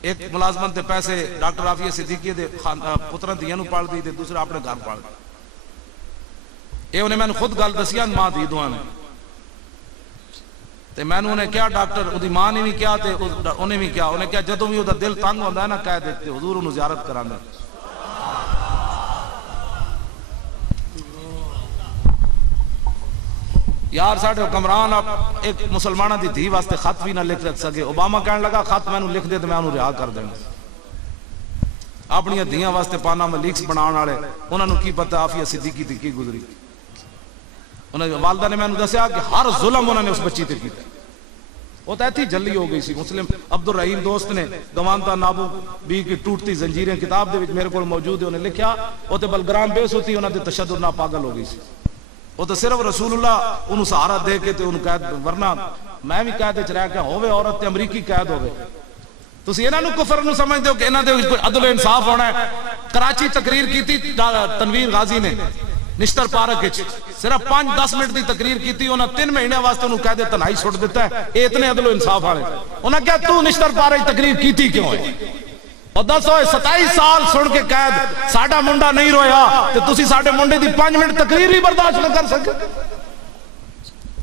ایک ملازمت دے پیسے ڈاکٹر عافیہ صدیقی دے پتراں دیاں نوں پال دی تے دوسرا اپنے گھر پال دی۔ اے انہیں میں نے خود گل دسیا ماں دی دعا نے تے میں نے کیا ڈاکٹر اودی ماں نے بھی کیا تے انہیں بھی کیا، انہیں کیا جدوں بھی اودہ دل تنگ ہوندا ہے نا کہہ دیتے حضور انہوں زیارت کرانا۔ یار ساڑھے حکمران اب ایک مسلمانہ دی دھی واسطے خط بھی نہ لکھ سکے۔ اوباما کہنے لگا خط میں انہوں لکھ دے تو میں انہوں رہا کر دیں گا۔ اپنی دھیاں واسطے پاناما لیکس بناؤں والے انہوں نے کی پتہ عافیہ صدیقی تھی کی گزری۔ والدہ نے میں نے دسیا کہ ہر ظلم انہوں نے اس بچی تے کیتا۔ وہ تو ایتھی جلی ہو گئی سی۔ مسلم عبد الرحیم دوست نے گوانتا نابو بی کی ٹوٹتی زنجیریں کتاب دے وچ میرے کو موجود ہے، انہیں لکھیا وہ تو بلگرام بیس ہوتی انہوں نے تشدد نہ پاگل ہو گئی سی۔ وہ تو صرف رسول اللہ انہوں سہارا دے کے تے انہوں قید، ورنہ میں بھی قید چ رہ کے ہوئے عورت تے امریکی قید ہوئے۔ تسی انہاں نو کفر نو سمجھتے ہو کہ انہاں دے کوئی عدل و انصاف ہونا ہے؟ کراچی تقریر کی تھی تنویر غازی نے نشتر پارک وچ، صرف 5-10 منٹ دی تقریر کی تھی، انہاں 3 مہینے واسطے انہوں قید تنہائی چھوڑ دیتا ہے۔ اے اتنے عدل و انصاف والے انہاں کیا تو نشتر پارک تقریر کی تھی کیوں ہے؟ اور 27 سال سن کے قید ساڑھا منڈا نہیں رویا تے تسی ساڑھے منڈے دی 5 منٹ تقریر ہی برداشت نہ کر سکے۔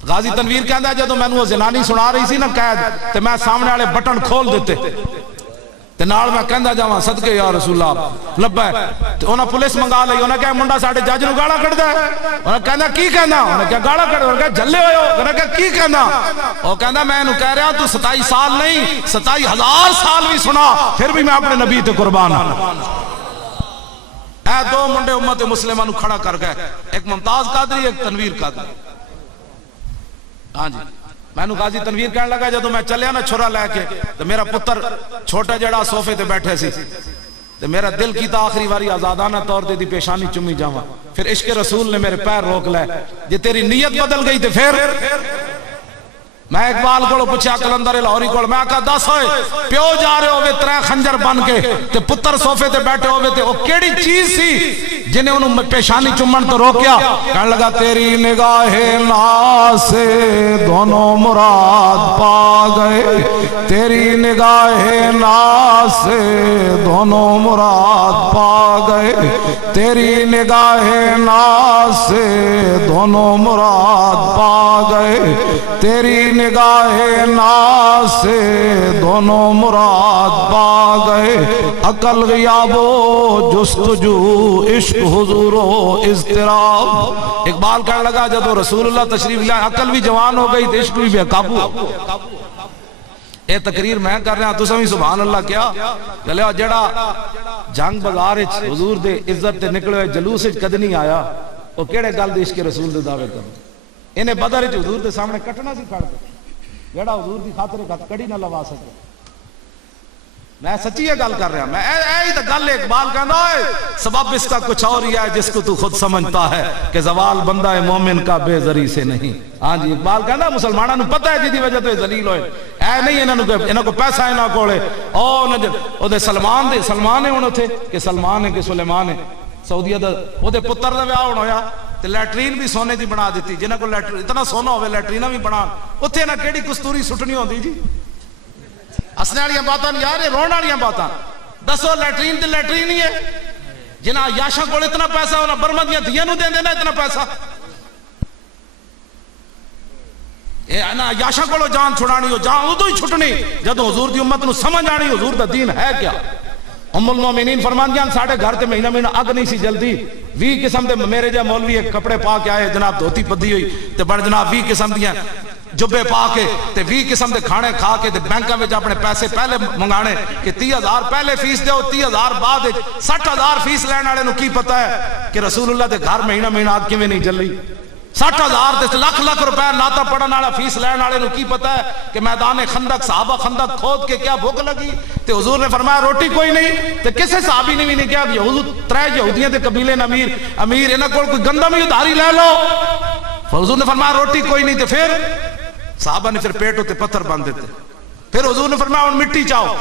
غازی تنویر کہندا ہے جدوں میں وہ زنانی سنا رہی سی نا قید تے میں سامنے والے بٹن کھول دیتے تے نال میں کہندا جاواں صدقے یا رسول اللہ لبے تے انہاں پولیس منگا لئی، انہاں کہا منڈا ساڈے جج نوں گالاں کڈدا ہے۔ انہاں کہندا کی کہندا؟ انہاں کہا گالاں کڈدا، انہاں کہا جھلے ہوئے ہو، انہاں کہا کی کہندا؟ او کہندا میں انہوں کہہ رہا تو 27 سال نہیں 27,000 سال بھی سنا پھر بھی میں اپنے نبی تے قربان ہوں۔ اے 2 منڈے امت مسلمہ نوں کھڑا کر گئے، ایک ممتاز قادری ایک تنویر قادری۔ ہاں جی میں نو غازی تنویر کہنے لگا جدو میں چلیا نا چھرا لے کے تو میرا پتر چھوٹا جڑا صوفے تے بیٹھے سی تو میرا دل کیتا آخری واری آزادانہ طور تے دی پیشانی چمی جاواں، پھر عشق رسول نے میرے پیر روک لے، جے تیری نیت بدل گئی تے پھر میں اقبال کو پوچھا کلندر لاہوری کو، میں کہا 10 ہوئے پیو جا رہے ہوئے 3 خنجر بن کے تے پتر صوفے تے بیٹھے ہوئے تے وہ کیڑی چیز سی جنہیں انہوں پیشانی چمن تو روکیا؟ کہنے لگا تیری نگاہ ناز سے دونوں مراد پا گئے، تیری نگاہ ناز سے دونوں مراد پا گئے، تیری نگاہ ناز سے دونوں مراد پا گئے، تیری نگاہ ناز سے دونوں مراد پا گئے، عقل غیاب و جستجو عشق حضور و اضطراب۔ اقبال کہنے لگا جب رسول اللہ تشریف لائے عقل بھی جوان ہو گئی تو عشق بھی بے قابو۔ اے تقریر میں کر رہا تو سمیں سبحان اللہ کیا چلے جڑا جنگ بازار حضور دے عزت تے نکلے ہوئے جلوس کد نہیں آیا وہ کیڑے گل دے عشق رسول دے دعوے کر انہیں بدر حضور دے سامنے کٹنا سی کھڑ کے جڑا حضور دی خاطر خط کڑی نہ لوا سکے۔ میں سچی یہ گل کر رہا میں ایہی تو گل اقبال کہنا ہے سبب اس کا کچھ اور ہی ہے جس کو تو خود سمجھتا ہے کہ زوال بندہ مومن کا بے ذری سے نہیں۔ ہاں جی اقبال کہنا مسلمانوں نے پتہ ہے جدی وجہ تو ذلیل ہوئے اے نہیں انہوں کو پیسہ ہے نہ کوڑے او دے سلمان ہے انہوں تھے کہ سلمان ہے کہ سلیمان ہے سعودیہ دا او دے پتر دا بیاہ ہونا ہویا تے لیٹرین بھی سونے دی بنا دیتی جنہ کو اتنا سونا ہوئے لیٹرینہ بھی بنا اتھے نہ کیڑی کستوری سٹنی ہوندی جی ہسنے والیاں باتاں یار یہ رونے والیاں باتاں دسو لیٹرین تے لیٹرین ہی ہے جنہ یاشا کو اتنا پیسہ ہونا برما دیاں دھیاں نو دین دینا اتنا پیسہ یاشا کو جان چھڑانی ہو جان ادو ہی چھٹنی جدو حضور دی امت نو سمجھ آنی حضور دا دین ہے کیا۔ ام المومنین فرمان دیاں ساڑھے گھر تے مہینہ مہینہ اگ نہیں سی جلدی 20 قسم دے میرے جا مولوی ایک کپڑے پا کے آئے جناب دھوتی پدی ہوئی تے بڑھ جناب 20 قسم دیاں جبے پا کے تے 20 قسم دے کھانے کھا کے تے بینکاں وچ اپنے پیسے پہلے منگانے کہ 30,000 پہلے فیس دیو 30,000 بعد 60,000 فیس لین والے نو کی پتہ ہے کہ رسول اللہ دے گھر مہینہ مہینہ آگ کیویں نہیں جلی 60,000 تے لاکھ لاکھ روپے ناتا پڑھن والا فیس لین والے نو کی پتہ ہے کہ میدان خندق صحابہ خندق کھود کے کیا بھوک لگی تے حضور نے فرمایا روٹی کوئی نہیں تے کسے صحابی نے بھی نہیں کہا یہود 3 یہودیاں دے قبیلے امیر انہاں کول کوئی گندم ہی ادھاری لے لو. حضور نے فرمایا روٹی کوئی نہیں تے پھر صحابہ نے پھر پیٹ ہوتے پتھر باندھ دیتے. پھر حضور نے فرمایا ہن مٹی چاہو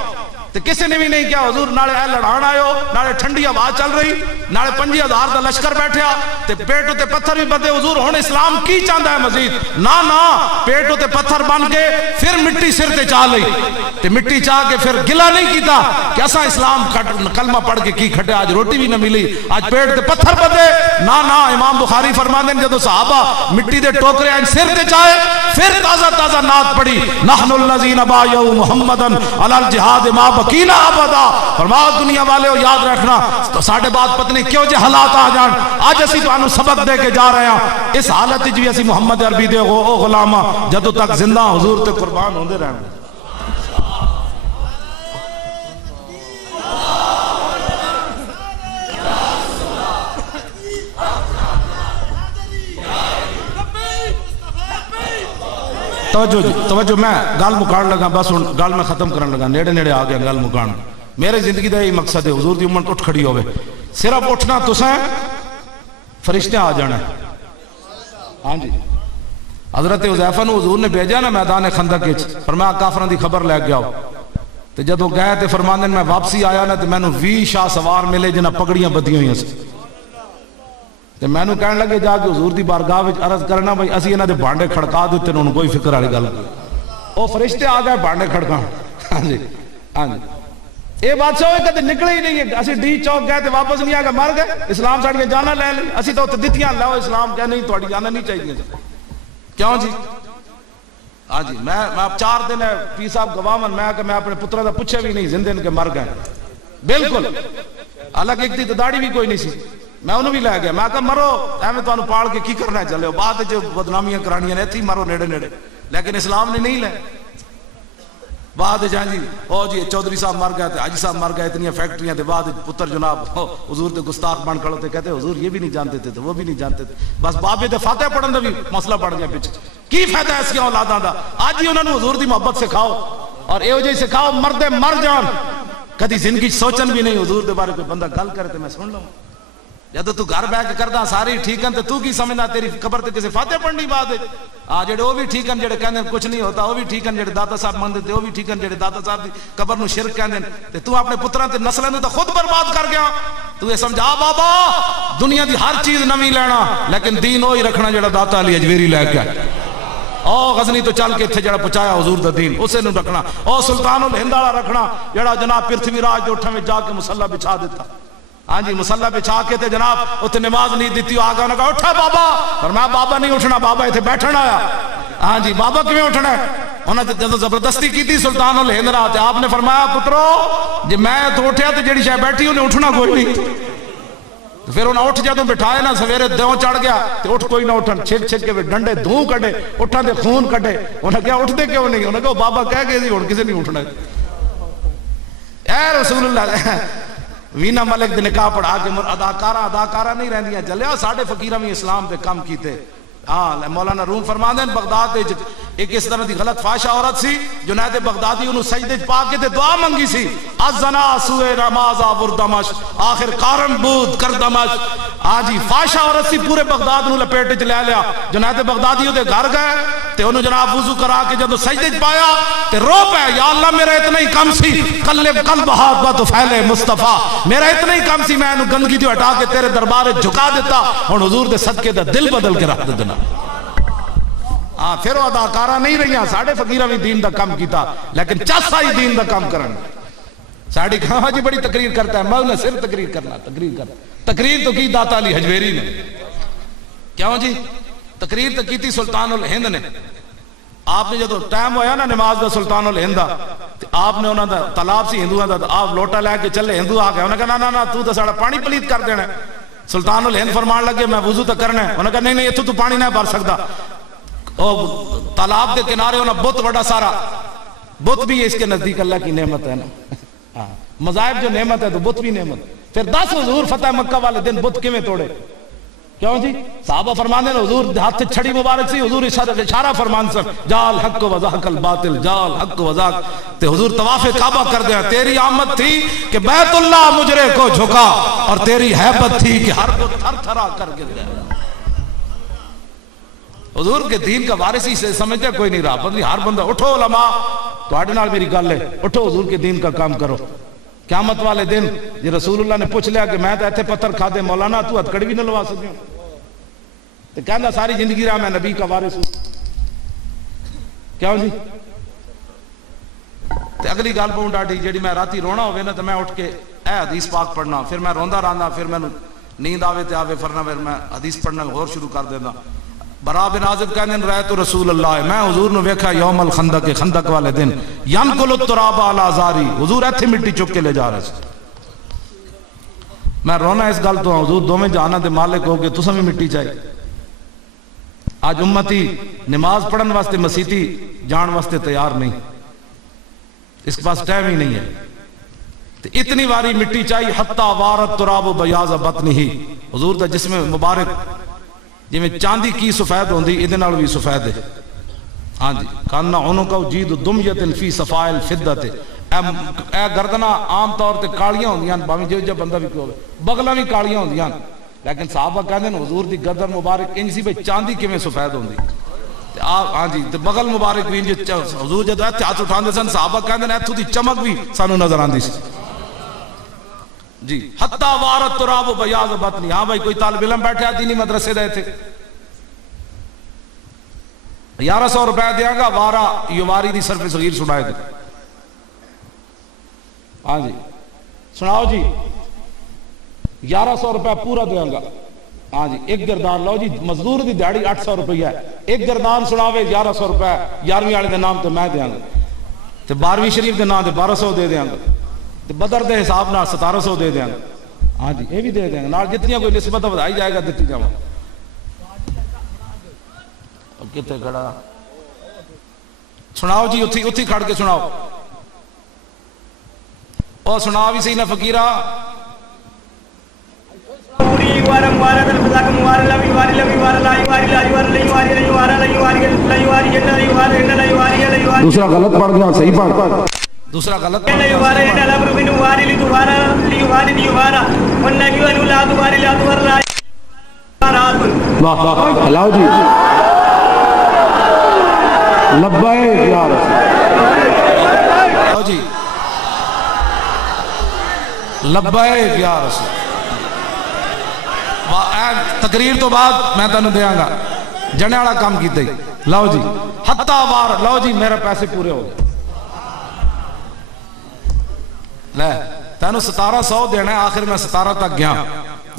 تے کسی نے بھی نہیں کیا. حضور نالے اے لڑان آئے نالے ٹھنڈی ہوا چل رہی نالے 50,000 دا لشکر بیٹھیا تے پیٹ ہوتے پتھر بھی بندے. حضور ہن اسلام کی چاہندا ہے مزید نا پیٹ ہوتے پتھر بن کے پھر مٹی سر تے چاہ لئی تے مٹی چاہ کے پھر گلا نہیں کیتا کہ اساں اسلام کلمہ پڑھ کے کی کھٹے آج روٹی بھی نہ ملی آج پیٹ تے پتھر بندے. نا امام بخاری فرماندے ہیں جدوں صحابہ مٹی دے ٹوکرے آج سر تے چاہے پھر تازہ نعت پڑھی نحن الذین بایعوا محمدا علی الجہاد ما بقینا ابدا. فرماؤ دنیا والے ہو یاد رکھنا تو ساڈے بعد پتہ نہیں کیوں جے حالات آ جان اج اسی تانوں سبق دے کے جا رہے ہیں اس حالت وچ بھی اسی محمد عربی دے او غلاماں جدوں تک زندہ حضور تے قربان ہوندے رہن. توجہ میں گل مکان لگا بس ہن گل میں ختم کرن لگا نیڑے آ گیا گل مکان. میرے زندگی دا یہی مقصد ہے حضور دی امت اٹھ کھڑی ہوئے صرف اٹھنا تساں فرشتے آ جانا. ہاں جی حضرت حذیفہ نو حضور نے بھیجا نا میدان خندق وچ فرمایا کافراں دی خبر لے کے آؤ تے جدوں گئے تے فرماندے میں واپسی آیا نا تے مینوں 20 شاہ سوار ملے جنہاں پگڑیاں بدیاں ہوئیاں سی تے مینوں کہن لگے جا کے حضور دی بارگاہ وچ عرض کرنا بھائی اسی انہاں دے بانڈے کھڑکا دتے نے کوئی فکر والی گل او فرشتے آ گئے بانڈے کھڑکا. ہاں جی اے بادشاہ ہوئے کدے نکلے ہی نہیں ہے. اسی ڈی چوک گئے تے واپس نہیں آ گئے مر گئے اسلام ساڈ کے جانا لے لی اسی تو دتیاں لو اسلام کہ نہیں تہاڈی جانا نہیں چاہیے کیوں جی. ہاں جی میں 4 دن پیر صاحب گواہن میں اپنے پترا دا پوچھے بھی نہیں زندے کے مر گئے بالکل. حالانکہ ایک دی داڑھی بھی کوئی نہیں سی میں انہوں بھی لے گیا میں کہا مرو ایویں تانوں پال کے کی کرنا ہے چلے بعد جو بدنامیاں کرانیاں نے ایتھے مرو نیڑے لیکن اسلام نے نہیں لے بعد جہاں جی او جی چودھری صاحب مر گئے تھے حاجی صاحب مر گئے اتنی فیکٹریاں تھے بعد پتر جناب حضور تے گستاخ بن کھڑے تھے کہتے حضور یہ بھی نہیں جانتے تھے تو وہ بھی نہیں جانتے تھے بس بابے تے فاتحہ پڑھن دا بھی مسئلہ پڑ گیا پیچھے. کی فائدہ ہے اس کی اولاداں دا آج ہی انہاں نوں حضور دی محبت سکھاؤ اور ایو جی سکھاؤ مردے مر جان کدی زندگی سوچن بھی نہیں حضور دے بارے کوئی بندہ گل کرے تے میں سن لوں جدو تو گھر بیٹھ کے کردا ساری ٹھیک ہیں تو کی سمجھنا تیری قبر تے کسے فاتحہ پڑھنی بات ہے. جڑے وہ بھی ٹھیک ہیں جڑے کہندے کچھ نہیں ہوتا وہ بھی ٹھیک ہیں جڑے داتا صاحب مندے تے وہ بھی ٹھیک ہیں جڑے داتا صاحب دی قبر نو شرک کہندے تے تو اپنے پتراں تے نسلاں نو تے خود برباد کر گیا. تو یہ سمجھا بابا دنیا دی ہر چیز نویں لینا لیکن دین وہی رکھنا جڑا داتا علی اجویری لے کے او غزنی تو چل کے اتنے جڑا پہنچایا حضور دا دین اسے نو رکھنا. او سلطان الہند والا رکھنا جڑا جناب پرتھوی راج دے اٹھاں وچ جا کے مصلی بچھا دیتا. ہاں جی مصلی بچھا کے تے جناب اتنے نماز نہیں دیتی آ گیا انہوں نے کہا اٹھا بابا اور میں بابا نہیں اٹھنا بابا اتنے بیٹھنا آیا. ہاں جی بابا کیوں اٹھنا ہے انہوں نے جب زبردستی کی تھی سلطان الہند رات آپ نے فرمایا پترو جی میں تو اٹھیا تو جڑی شاید بیٹھی انہیں اٹھنا کوئی نہیں. پھر انہیں اٹھ جدوں بٹھائے نا سویرے دیوں چڑھ گیا تو اٹھ کوئی نہ اٹھن چھک چھک کے ڈنڈے دھوں کڈے اٹھاں دے خون کڈے. انہیں کہا اٹھتے کیوں نہیں انہیں کہا بابا کہہ گئے تھی ہن کسی نہیں اٹھنا. اے رسول اللہ وینا ملک دے نکاح پڑھا کے اداکارہ نہیں رہندیاں چلیا ساڈے فقیراں بھی اسلام دے کم کیتے. ہاں مولانا روم فرماندے ہیں بغداد وچ ایک اس طرح دی غلط فاحشہ عورت سی جنید بغدادی انہوں سجدے پا کے تے دعا منگی سی الزنا سوئے رمازا بردمش آخر کارم بود کردمش. ہاں جی فاحشہ عورت سی پورے بغداد نو لپیٹ وچ لے لیا. جنید بغدادی دے گھر گئے تے انہوں جناب وضو کرا کے جدوں سجدے پایا تے رو پیا یا اللہ میرا اتنا ہی کم سی قلب ہاتھ پھیلے مصطفیٰ میرا اتنا ہی کم سی میں انہوں گندگی تو ہٹا کے تیرے دربار جھکا دیتا ہن حضور دے صدقے دا دل بدل کے رکھ دینا. ہاں پھر وہ اداکارہ نہیں رہی ساڑھے فقیرہ بھی دین دا کم کیتا لیکن چاسا ہی دین دا کم کرن. ساڑھی کہاں جی بڑی تقریر کرتا ہے مولا صرف تقریر کرنا تقریر تو کی داتا علی حجویری نے. کیوں جی تقریر تو کی تھی سلطان الہند نے. آپ نے جدو ٹائم ہویا نا نماز دا سلطان الہند دا آپ نے انہوں دا تالاب سی ہندوؤں دا آپ لوٹا لے کے چلے ہندو آ گئے انہوں نے کہا نا تو ساڑا پانی پلیت کر دینا. سلطان الہند فرمان لگے میں وضو تو کرنا ہے انہوں نے کہا نہیں اتو تو پانی نہیں بھر سکتا. اور تالاب کے کنارے ہونا بت بڑا سارا، بت بھی اس کے نزدیک اللہ کی نعمت ہے نا، مذاہب جو نعمت ہے تو بت بھی نعمت۔ پھر 10 حضور فتح مکہ والے دن بت کیویں توڑے؟ کیوں جی؟ صحابہ فرمانے ہیں حضور ہاتھ چھڑی مبارک سی، حضور اشارہ فرمان سن جال حق و وزاق الباطل، جال حق و وزاق، تے حضور طواف کعبہ کر دیا، تیری آمد تھی کہ بیت اللہ مجرے کو جھکا، اور تیری حیبت تھی کہ ہر بت تھر تھرا کر گر گیا۔ حضور کے دین کا وارثی سے سمجھتے کوئی نہیں رہا، پتہ ہر بندہ اٹھو علماء تواڈے نال میری گل ہے، اٹھو حضور کے دین کا کام کرو۔ قیامت والے دن جی رسول اللہ نے پوچھ لیا کہ میں تو ایتھے پتھر کھا دے مولانا تو ہتھ کڑی بھی نہ لوا سکے، تو کہنا ساری زندگی رہا میں نبی کا وارث ہوں۔ کیوں جی؟ تے اگلی گل پاؤں ڈاڈی جیڑی میں راتی رونا ہوئے نا تو میں اٹھ کے اے حدیث پاک پڑھنا، پھر میں روندا رہندا، پھر میں نیند آوے تے آوے فرنا، پھر میں حدیث پڑھنا غور شروع کر دینا۔ برا بن عازب کہنے رأیت رسول اللہ، میں حضور نے ویکھا یوم الخندق، خندق والے دن، ینقل التراب علی ازاری، حضور ایتھے مٹی چک کے لے جا رہے تھے۔ میں رونا اس گل تو حضور دوویں جہاناں دے مالک ہو کے تساں بھی مٹی چاہیے۔ آج امتی نماز پڑھن واسطے مسیتی جان واسطے تیار نہیں، اس کے پاس ٹائم ہی نہیں ہے۔ تو اتنی واری مٹی چاہیے حتی وارت تراب بیاض بطنہ، حضور دا جسم مبارک جی میں چاندی کی سفید ہوندی ادھے نال بھی سفید ہے، ہاں جی، کاننا عنقہ جید دمیت فی صفائل فدت، اے گردنا عام طور تے کالیاں ہوندیاں، باویں جو بندہ بھی کوئی بغلاں بھی کالیاں ہوندیاں، لیکن صحابہ کہندے ہیں حضور دی گردن مبارک انج سی بھئی چاندی کیویں سفید ہوندی، ہاں جی، تے بغل مبارک بھی انج، حضور جدوں ایتھے ہاتھ اٹھاندے سن صحابہ کہندے ہیں ایتھوں دی چمک بھی سانوں نظر آندی سی جی، حتی وارت تراب بیاض بطنی۔ ہاں بھائی کوئی طالب علم بیٹھے دینی مدرسے دے تھے، 1100 روپے دیاں گا وارا یواری دی صرف صغیر سنائے دے، ہاں جی سناؤ جی، 1100 روپے پورا دیاں گا، ہاں جی، ایک گردان لو جی، مزدور دی دیہڑی 800 روپیہ ہے، ایک گردان سناوے 1100 روپے، 11ویں والے دے نام تے میں دیاں گا، تے 12ویں شریف دے نام تے 1200 دے دیاں گا، تے بدر دے حساب نال 1700 دے دیاں گا، ہاں جی یہ بھی دے دیاں گا، نال جتنیاں کوئی نسبت ودائی جائے گا دتی جاواں۔ کتے کھڑا سناؤ جی، اتھی کھڑ کے سناؤ، اور سنا بھی صحیح نہ فقیرہ، دوسرا غلط پڑھ گیا، صحیح پڑھ، دوسرا غلط ہلاؤ جی، لبیک یا رسول جی، لبیک یا رسول۔ تقریر تو بعد میں تینوں دیاں گا، جنے والا کام کیتے ہی لاؤ جی، حتی وار لاؤ جی، میرے پیسے پورے ہو گئے، لے تینوں 1700 دینا ہے، آخر میں 17 تک گیا،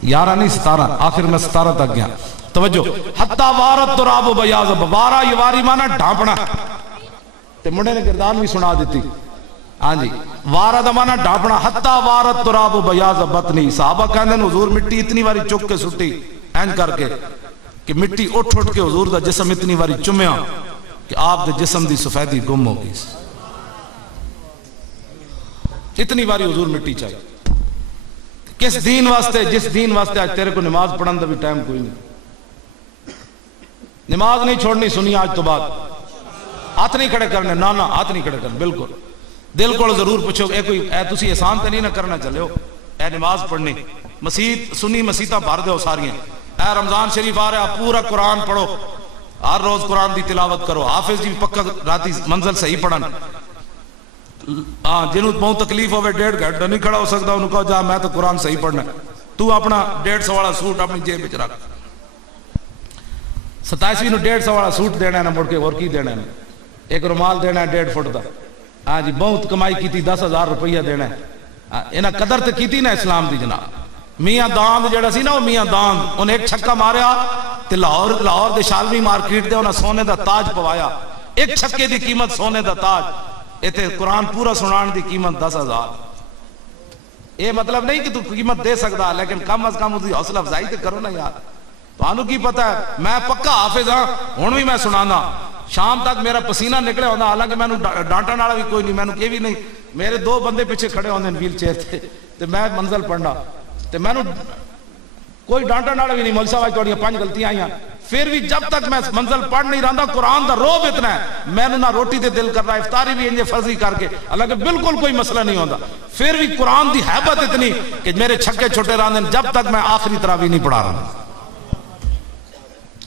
11 نہیں 17، آخر میں 17 تک گیا۔ توجہ، حتی وارت تراب بیاض، وارا یواری مانا ڈھانپنا، تے منڈے نے گردان بھی سنا دیتی، ہاں جی، وارا دا مانا ڈھانپنا، حتی وارت تراب بیاض بطنی۔ صحابہ کہندے ہیں حضور مٹی اتنی واری چک کے سٹی این کر کے کہ مٹی اٹھ اٹھ کے حضور دا جسم اتنی واری چمیا کہ آپ دے جسم دی سفیدی گم ہو گئی، اتنی واری حضور مٹی چاہیے۔ کس دین واسطے؟ جس دین واسطے آج تیرے کو نماز پڑھن دا بھی ٹائم کوئی نہیں، نماز نہیں چھوڑنی سنی آج تو بعد، ہاتھ نہیں کھڑے کرنے، نانا ہاتھ نہیں کھڑے کرنے، بالکل دل کو ضرور پوچھو، اے کوئی اے تسی احسان تے نہیں نہ کرنا چلے ہو، اے نماز پڑھنی، مسیت سنی مسیتہ بھر دے ہو ساریاں، اے رمضان شریف آ رہا پورا قرآن پڑھو، ہر روز قرآن دی تلاوت کرو، حافظ جی پکا راتی منزل صحیح پڑھن، ہاں جنہوں بہت تکلیف ہوئے 1.5 گھنٹہ نہیں کھڑا ہو سکتا انہوں کہو جا میں تو قرآن صحیح پڑھنا، تو اپنا 150 والا سوٹ اپنی جیب میں رکھ، 27ویں نو 150 والا سوٹ دینا ہے نا، مڑ کے اور کی دینا ہے، ایک رومال دینا ہے 1.5 فٹ دا، ہاں جی بہت کمائی کیتی 10,000 روپیہ دینا ہے، انہاں قدر تے کیتی نا اسلام دی جناب۔ میاں داند جڑا سی نا، وہ میاں داند انہیں ایک چھکا ماریا تے لاہور دے شالوی مارکیٹ دے انہاں سونے دا تاج پوایا، ایک چھکے دی قیمت سونے دا تاج، ایتھے قرآن پورا سنان دی قیمت 10,000۔ یہ مطلب نہیں کہ تو قیمت دے سکتا، لیکن کم از کم اس کی حوصلہ افزائی تے کرو نا یار، تو کی پتہ ہے میں پکا حافظ ہاں ہوں بھی میں سنانا شام تک میرا پسینہ نکلے ہوتا حالانکہ میں ڈانٹن والا بھی کوئی نہیں میں یہ بھی نہیں میرے 2 بندے پیچھے کھڑے ہوتے ہیں ویل چیئر سے تو میں منزل پڑھنا تو میں کوئی ڈانٹن والا بھی نہیں مول صاحب تھوڑی 5 غلطیاں آئیاں پھر بھی جب تک میں منزل پڑھ نہیں رہا قرآن دا روب اتنا ہے میں نہ روٹی دے دل کر رہا افطاری بھی انجے فرضی کر کے حالانکہ بالکل کوئی مسئلہ نہیں ہوتا پھر بھی قرآن دی حیبت اتنی کہ میرے چھکے چھوٹے رہتے ہیں جب تک میں آخری تراویح نہیں پڑھا رہا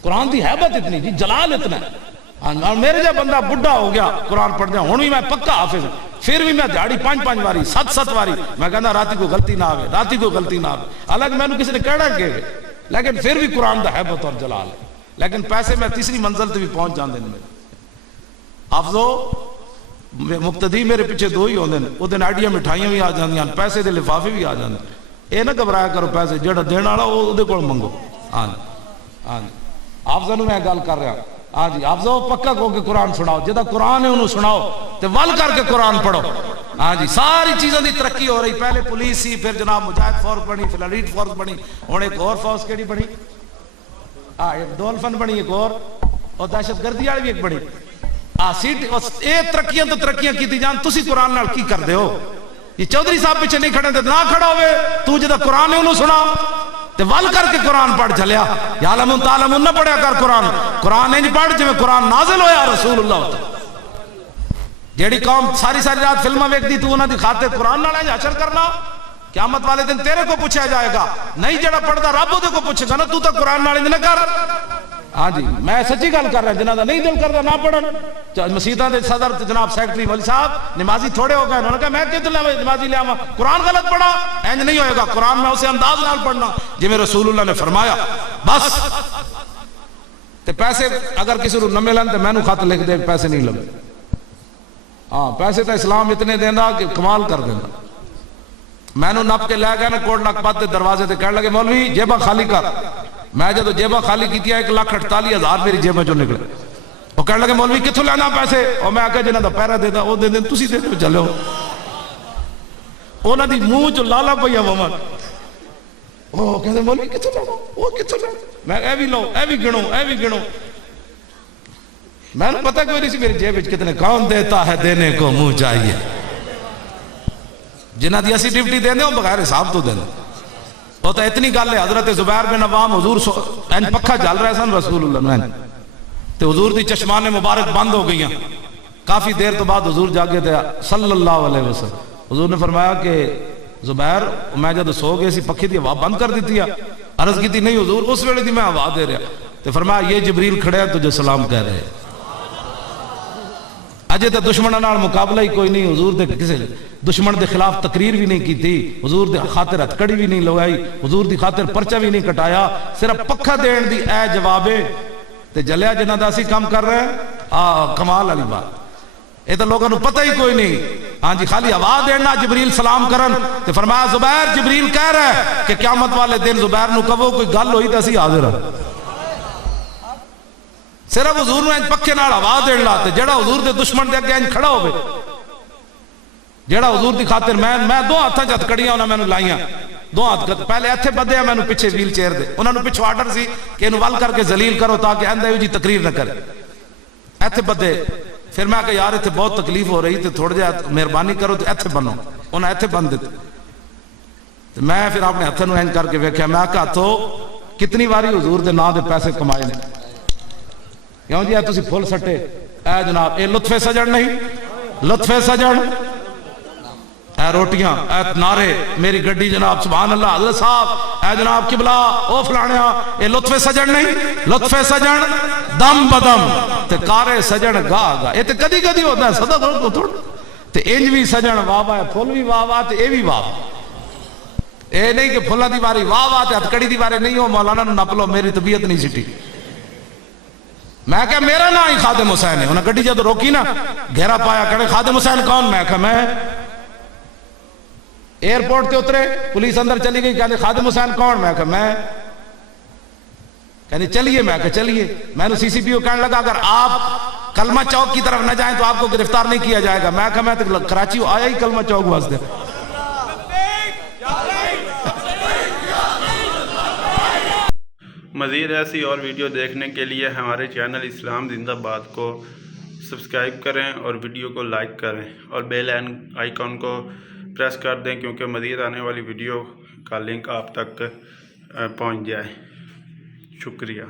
قرآن دی حیبت اتنی جی جلال اتنا ہے میرے جب بندہ بڑھا ہو گیا قرآن پڑھ دیا ہوں بھی میں پکا حافظ ہوں پھر بھی میں دیہڑی 5 واری 7 واری میں کہنا راتی کو غلطی نہ آوے راتی کو غلطی نہ آوے حالانکہ میں نے کسی نے کہنا کہ لیکن پھر بھی قرآن دا حیبت اور جلال ہے لیکن پیسے میں تیسری منزل تے بھی پہنچ جاندے نے حافظو مقتدی میرے پیچھے 2 ہی ہوندے نے او دن آئیڈیا مٹھائیاں بھی آ جاندیاں پیسے دے لفافے بھی آ جاندے اے نہ گھبرایا کرو پیسے جڑا دین والا او دے کول منگو ہاں جی حافظوں میں گل کر رہا ہاں جی حافظو پکا کہو کہ قرآن سناؤ جدا قرآن ہے انہوں سناؤ تے ول کر کے قرآن پڑھو ہاں جی ساری چیزوں دی ترقی ہو رہی پہلے پولیس سی پھر جناب مجاہد فورس بنی پھر ایلیٹ فورس بنی ہن ایک اور فورس کیڑی بنی ایک ڈولفن بنی ایک اور دہشت گردی والی بھی ایک بنی سیٹ اے ترقیاں تو ترقیاں کیتی جان تسی قرآن نال کی کردے ہو یہ چودھری صاحب پیچھے نہیں کھڑے تے نہ کھڑا ہوئے تو جدا قرآن ہے انہوں سنا تے ول کر کے قرآن پڑھ چلیا یا علم تعلم نہ پڑھیا کر قرآن نہیں پڑھ جو قرآن نازل ہویا رسول اللہ جیڑی قوم ساری رات فلمہ ویک دی تو انہاں دی خاطر قرآن نال حشر کرنا قیامت والے دن تیرے کو پوچھا جائے گا نہیں جڑا پڑھدا رب دے کو پوچھے گا نا تو تا قرآن نال نہ کر ہاں جی میں سچی گل کر رہا جنہاں دا نہیں دل کردا نہ پڑھن مسجداں دے صدر تے جناب سیکرٹری مولوی صاحب نمازی تھوڑے ہو گئے انہوں نے کہا میں کدھر نمازی لے آواں قرآن غلط پڑھا اینج نہیں ہوئے گا قرآن میں اسے انداز نال پڑھنا جی میں رسول اللہ نے فرمایا بس تے پیسے اگر کسی کو نہ ملن تے میں نو خط لکھ دے پیسے نہیں لگے ہاں پیسے تو اسلام اتنے دینا کہ کمال کر دینا میں نو نپ کے لے گیا نا کوٹ لکھپت دے دروازے تے کہنے لگے مولوی جیبہ خالی کر میں جب جیبہ خالی کی تھی 1,48,000 میری جیبہ جو نکلے وہ کہنے لگے مولوی کتھوں لینا پیسے اور میں آکے جنہاں دا پیرہ دیتا وہ دے دیں تسی دے دو چلے ہو اونا دی منہ جو لالا پیا ومن وہ کہتے مولوی کتھوں لینا وہ کتھوں لینا میں اے بھی لو اے بھی گنو اے بھی گنو میں نے پتہ کوئی نہیں سی میری جیب کتنے کون دیتا ہے دینے کو منہ چاہیے جنہ دی اسی ڈیوٹی دینے ہوں بغیر حساب تو دینے وہ تو اتنی گل ہے حضرت زبیر بن عوام حضور پکھا جل رہے سن رسول اللہ نے تو حضور دی چشمان مبارک بند ہو گئی ہیں کافی دیر تو بعد حضور جاگے تھے صلی اللہ علیہ وسلم حضور نے فرمایا کہ زبیر میں جب سو گئے سی پکھی دی ہوا بند کر دیتی ہے عرض کی تھی نہیں حضور اس ویلے دی میں ہوا دے رہا تو فرمایا یہ جبریل کھڑے ہیں تجھے سلام کہہ رہے ہیں اجے تے دشمنوں نال مقابلہ ہی کوئی نہیں حضور دے کسے دشمن دے خلاف تقریر بھی نہیں کی تھی حضور دے خاطر ہتھکڑی بھی نہیں لگائی حضور دی خاطر پرچہ بھی نہیں کٹایا صرف پکھا دین دی اے جوابے تے جلیا جنہ دا اسی کام کر رہے ہیں کمال والی بات اے تے لوگوں کو پتہ ہی کوئی نہیں ہاں جی خالی آواز دینا جبریل سلام کرن تے فرمایا زبیر جبریل کہہ رہا ہے کہ قیامت والے دن زبیر نو کہو کوئی گل ہوئی تے اسی حاضر ہیں صرف حضور نے پکے نال آواز دین لاتے جڑا حضور دے دشمن دے اگے انج کھڑا ہوئے جڑا حضور دی خاطر میں 2 ہاتھاں چ ہتھکڑیاں انہاں مینوں لائیاں 2 ہاتھ پہلے ایتھے بدے ہیں مینوں پیچھے ویل چیئر دے انہاں نوں پچھو آرڈر سی کہ انہوں ول کر کے ذلیل کرو تاکہ اندے ہوئی جی تقریر نہ کرے ایتھے بدے پھر میں کہ یار ایتھے بہت تکلیف ہو رہی تے تھوڑے جا مہربانی کرو تے ایتھے بنو انہاں ایتھے بن دیتے میں پھر اپنے ہتھاں نوں انج کر کے ویکھیا میں کہا تو کتنی واری حضور دے نام دے پیسے کمائے نے کیوں جی تسی پھول سٹے اے جناب اے لطف سجن نہیں لطف سجن اے روٹیاں اے نعرے میری گڈی جناب سبحان اللہ حضرت صاحب اے جناب قبلہ او فلانیا اے لطف سجن نہیں لطف سجن دم بدم تے کارے سجن گاہ گاہ اے تے کدی کدی ہوتا ہے صدا تھوڑ تے انج بھی سجن واہ واہ پھول بھی واہ واہ تے اے بھی واہ اے نہیں کہ پھولاں دی باری واہ واہ تے ہتھکڑی دی باری نہیں ہو مولانا نو نپ لو میری طبیعت نہیں سٹی میں کہا میرا نا ہی خادم حسین ہے انہیں گھڑی جب روکی نا گھیرا پایا کہنے خادم حسین کون میں کہا میں ایئرپورٹ تے اترے پولیس اندر چلی گئی کہنے خادم حسین کون میں کہا میں کہنے چلیے میں کہا چلیے میں نے سی سی پی او کہنے لگا اگر آپ کلمہ چوک کی طرف نہ جائیں تو آپ کو گرفتار نہیں کیا جائے گا میں کہا میں تو کراچی آیا ہی کلمہ چوک واسطے مزید ایسی اور ویڈیو دیکھنے کے لیے ہمارے چینل اسلام زندہ باد کو سبسکرائب کریں اور ویڈیو کو لائک کریں اور بیل آئیکن کو پریس کر دیں کیونکہ مزید آنے والی ویڈیو کا لنک آپ تک پہنچ جائے۔ شکریہ۔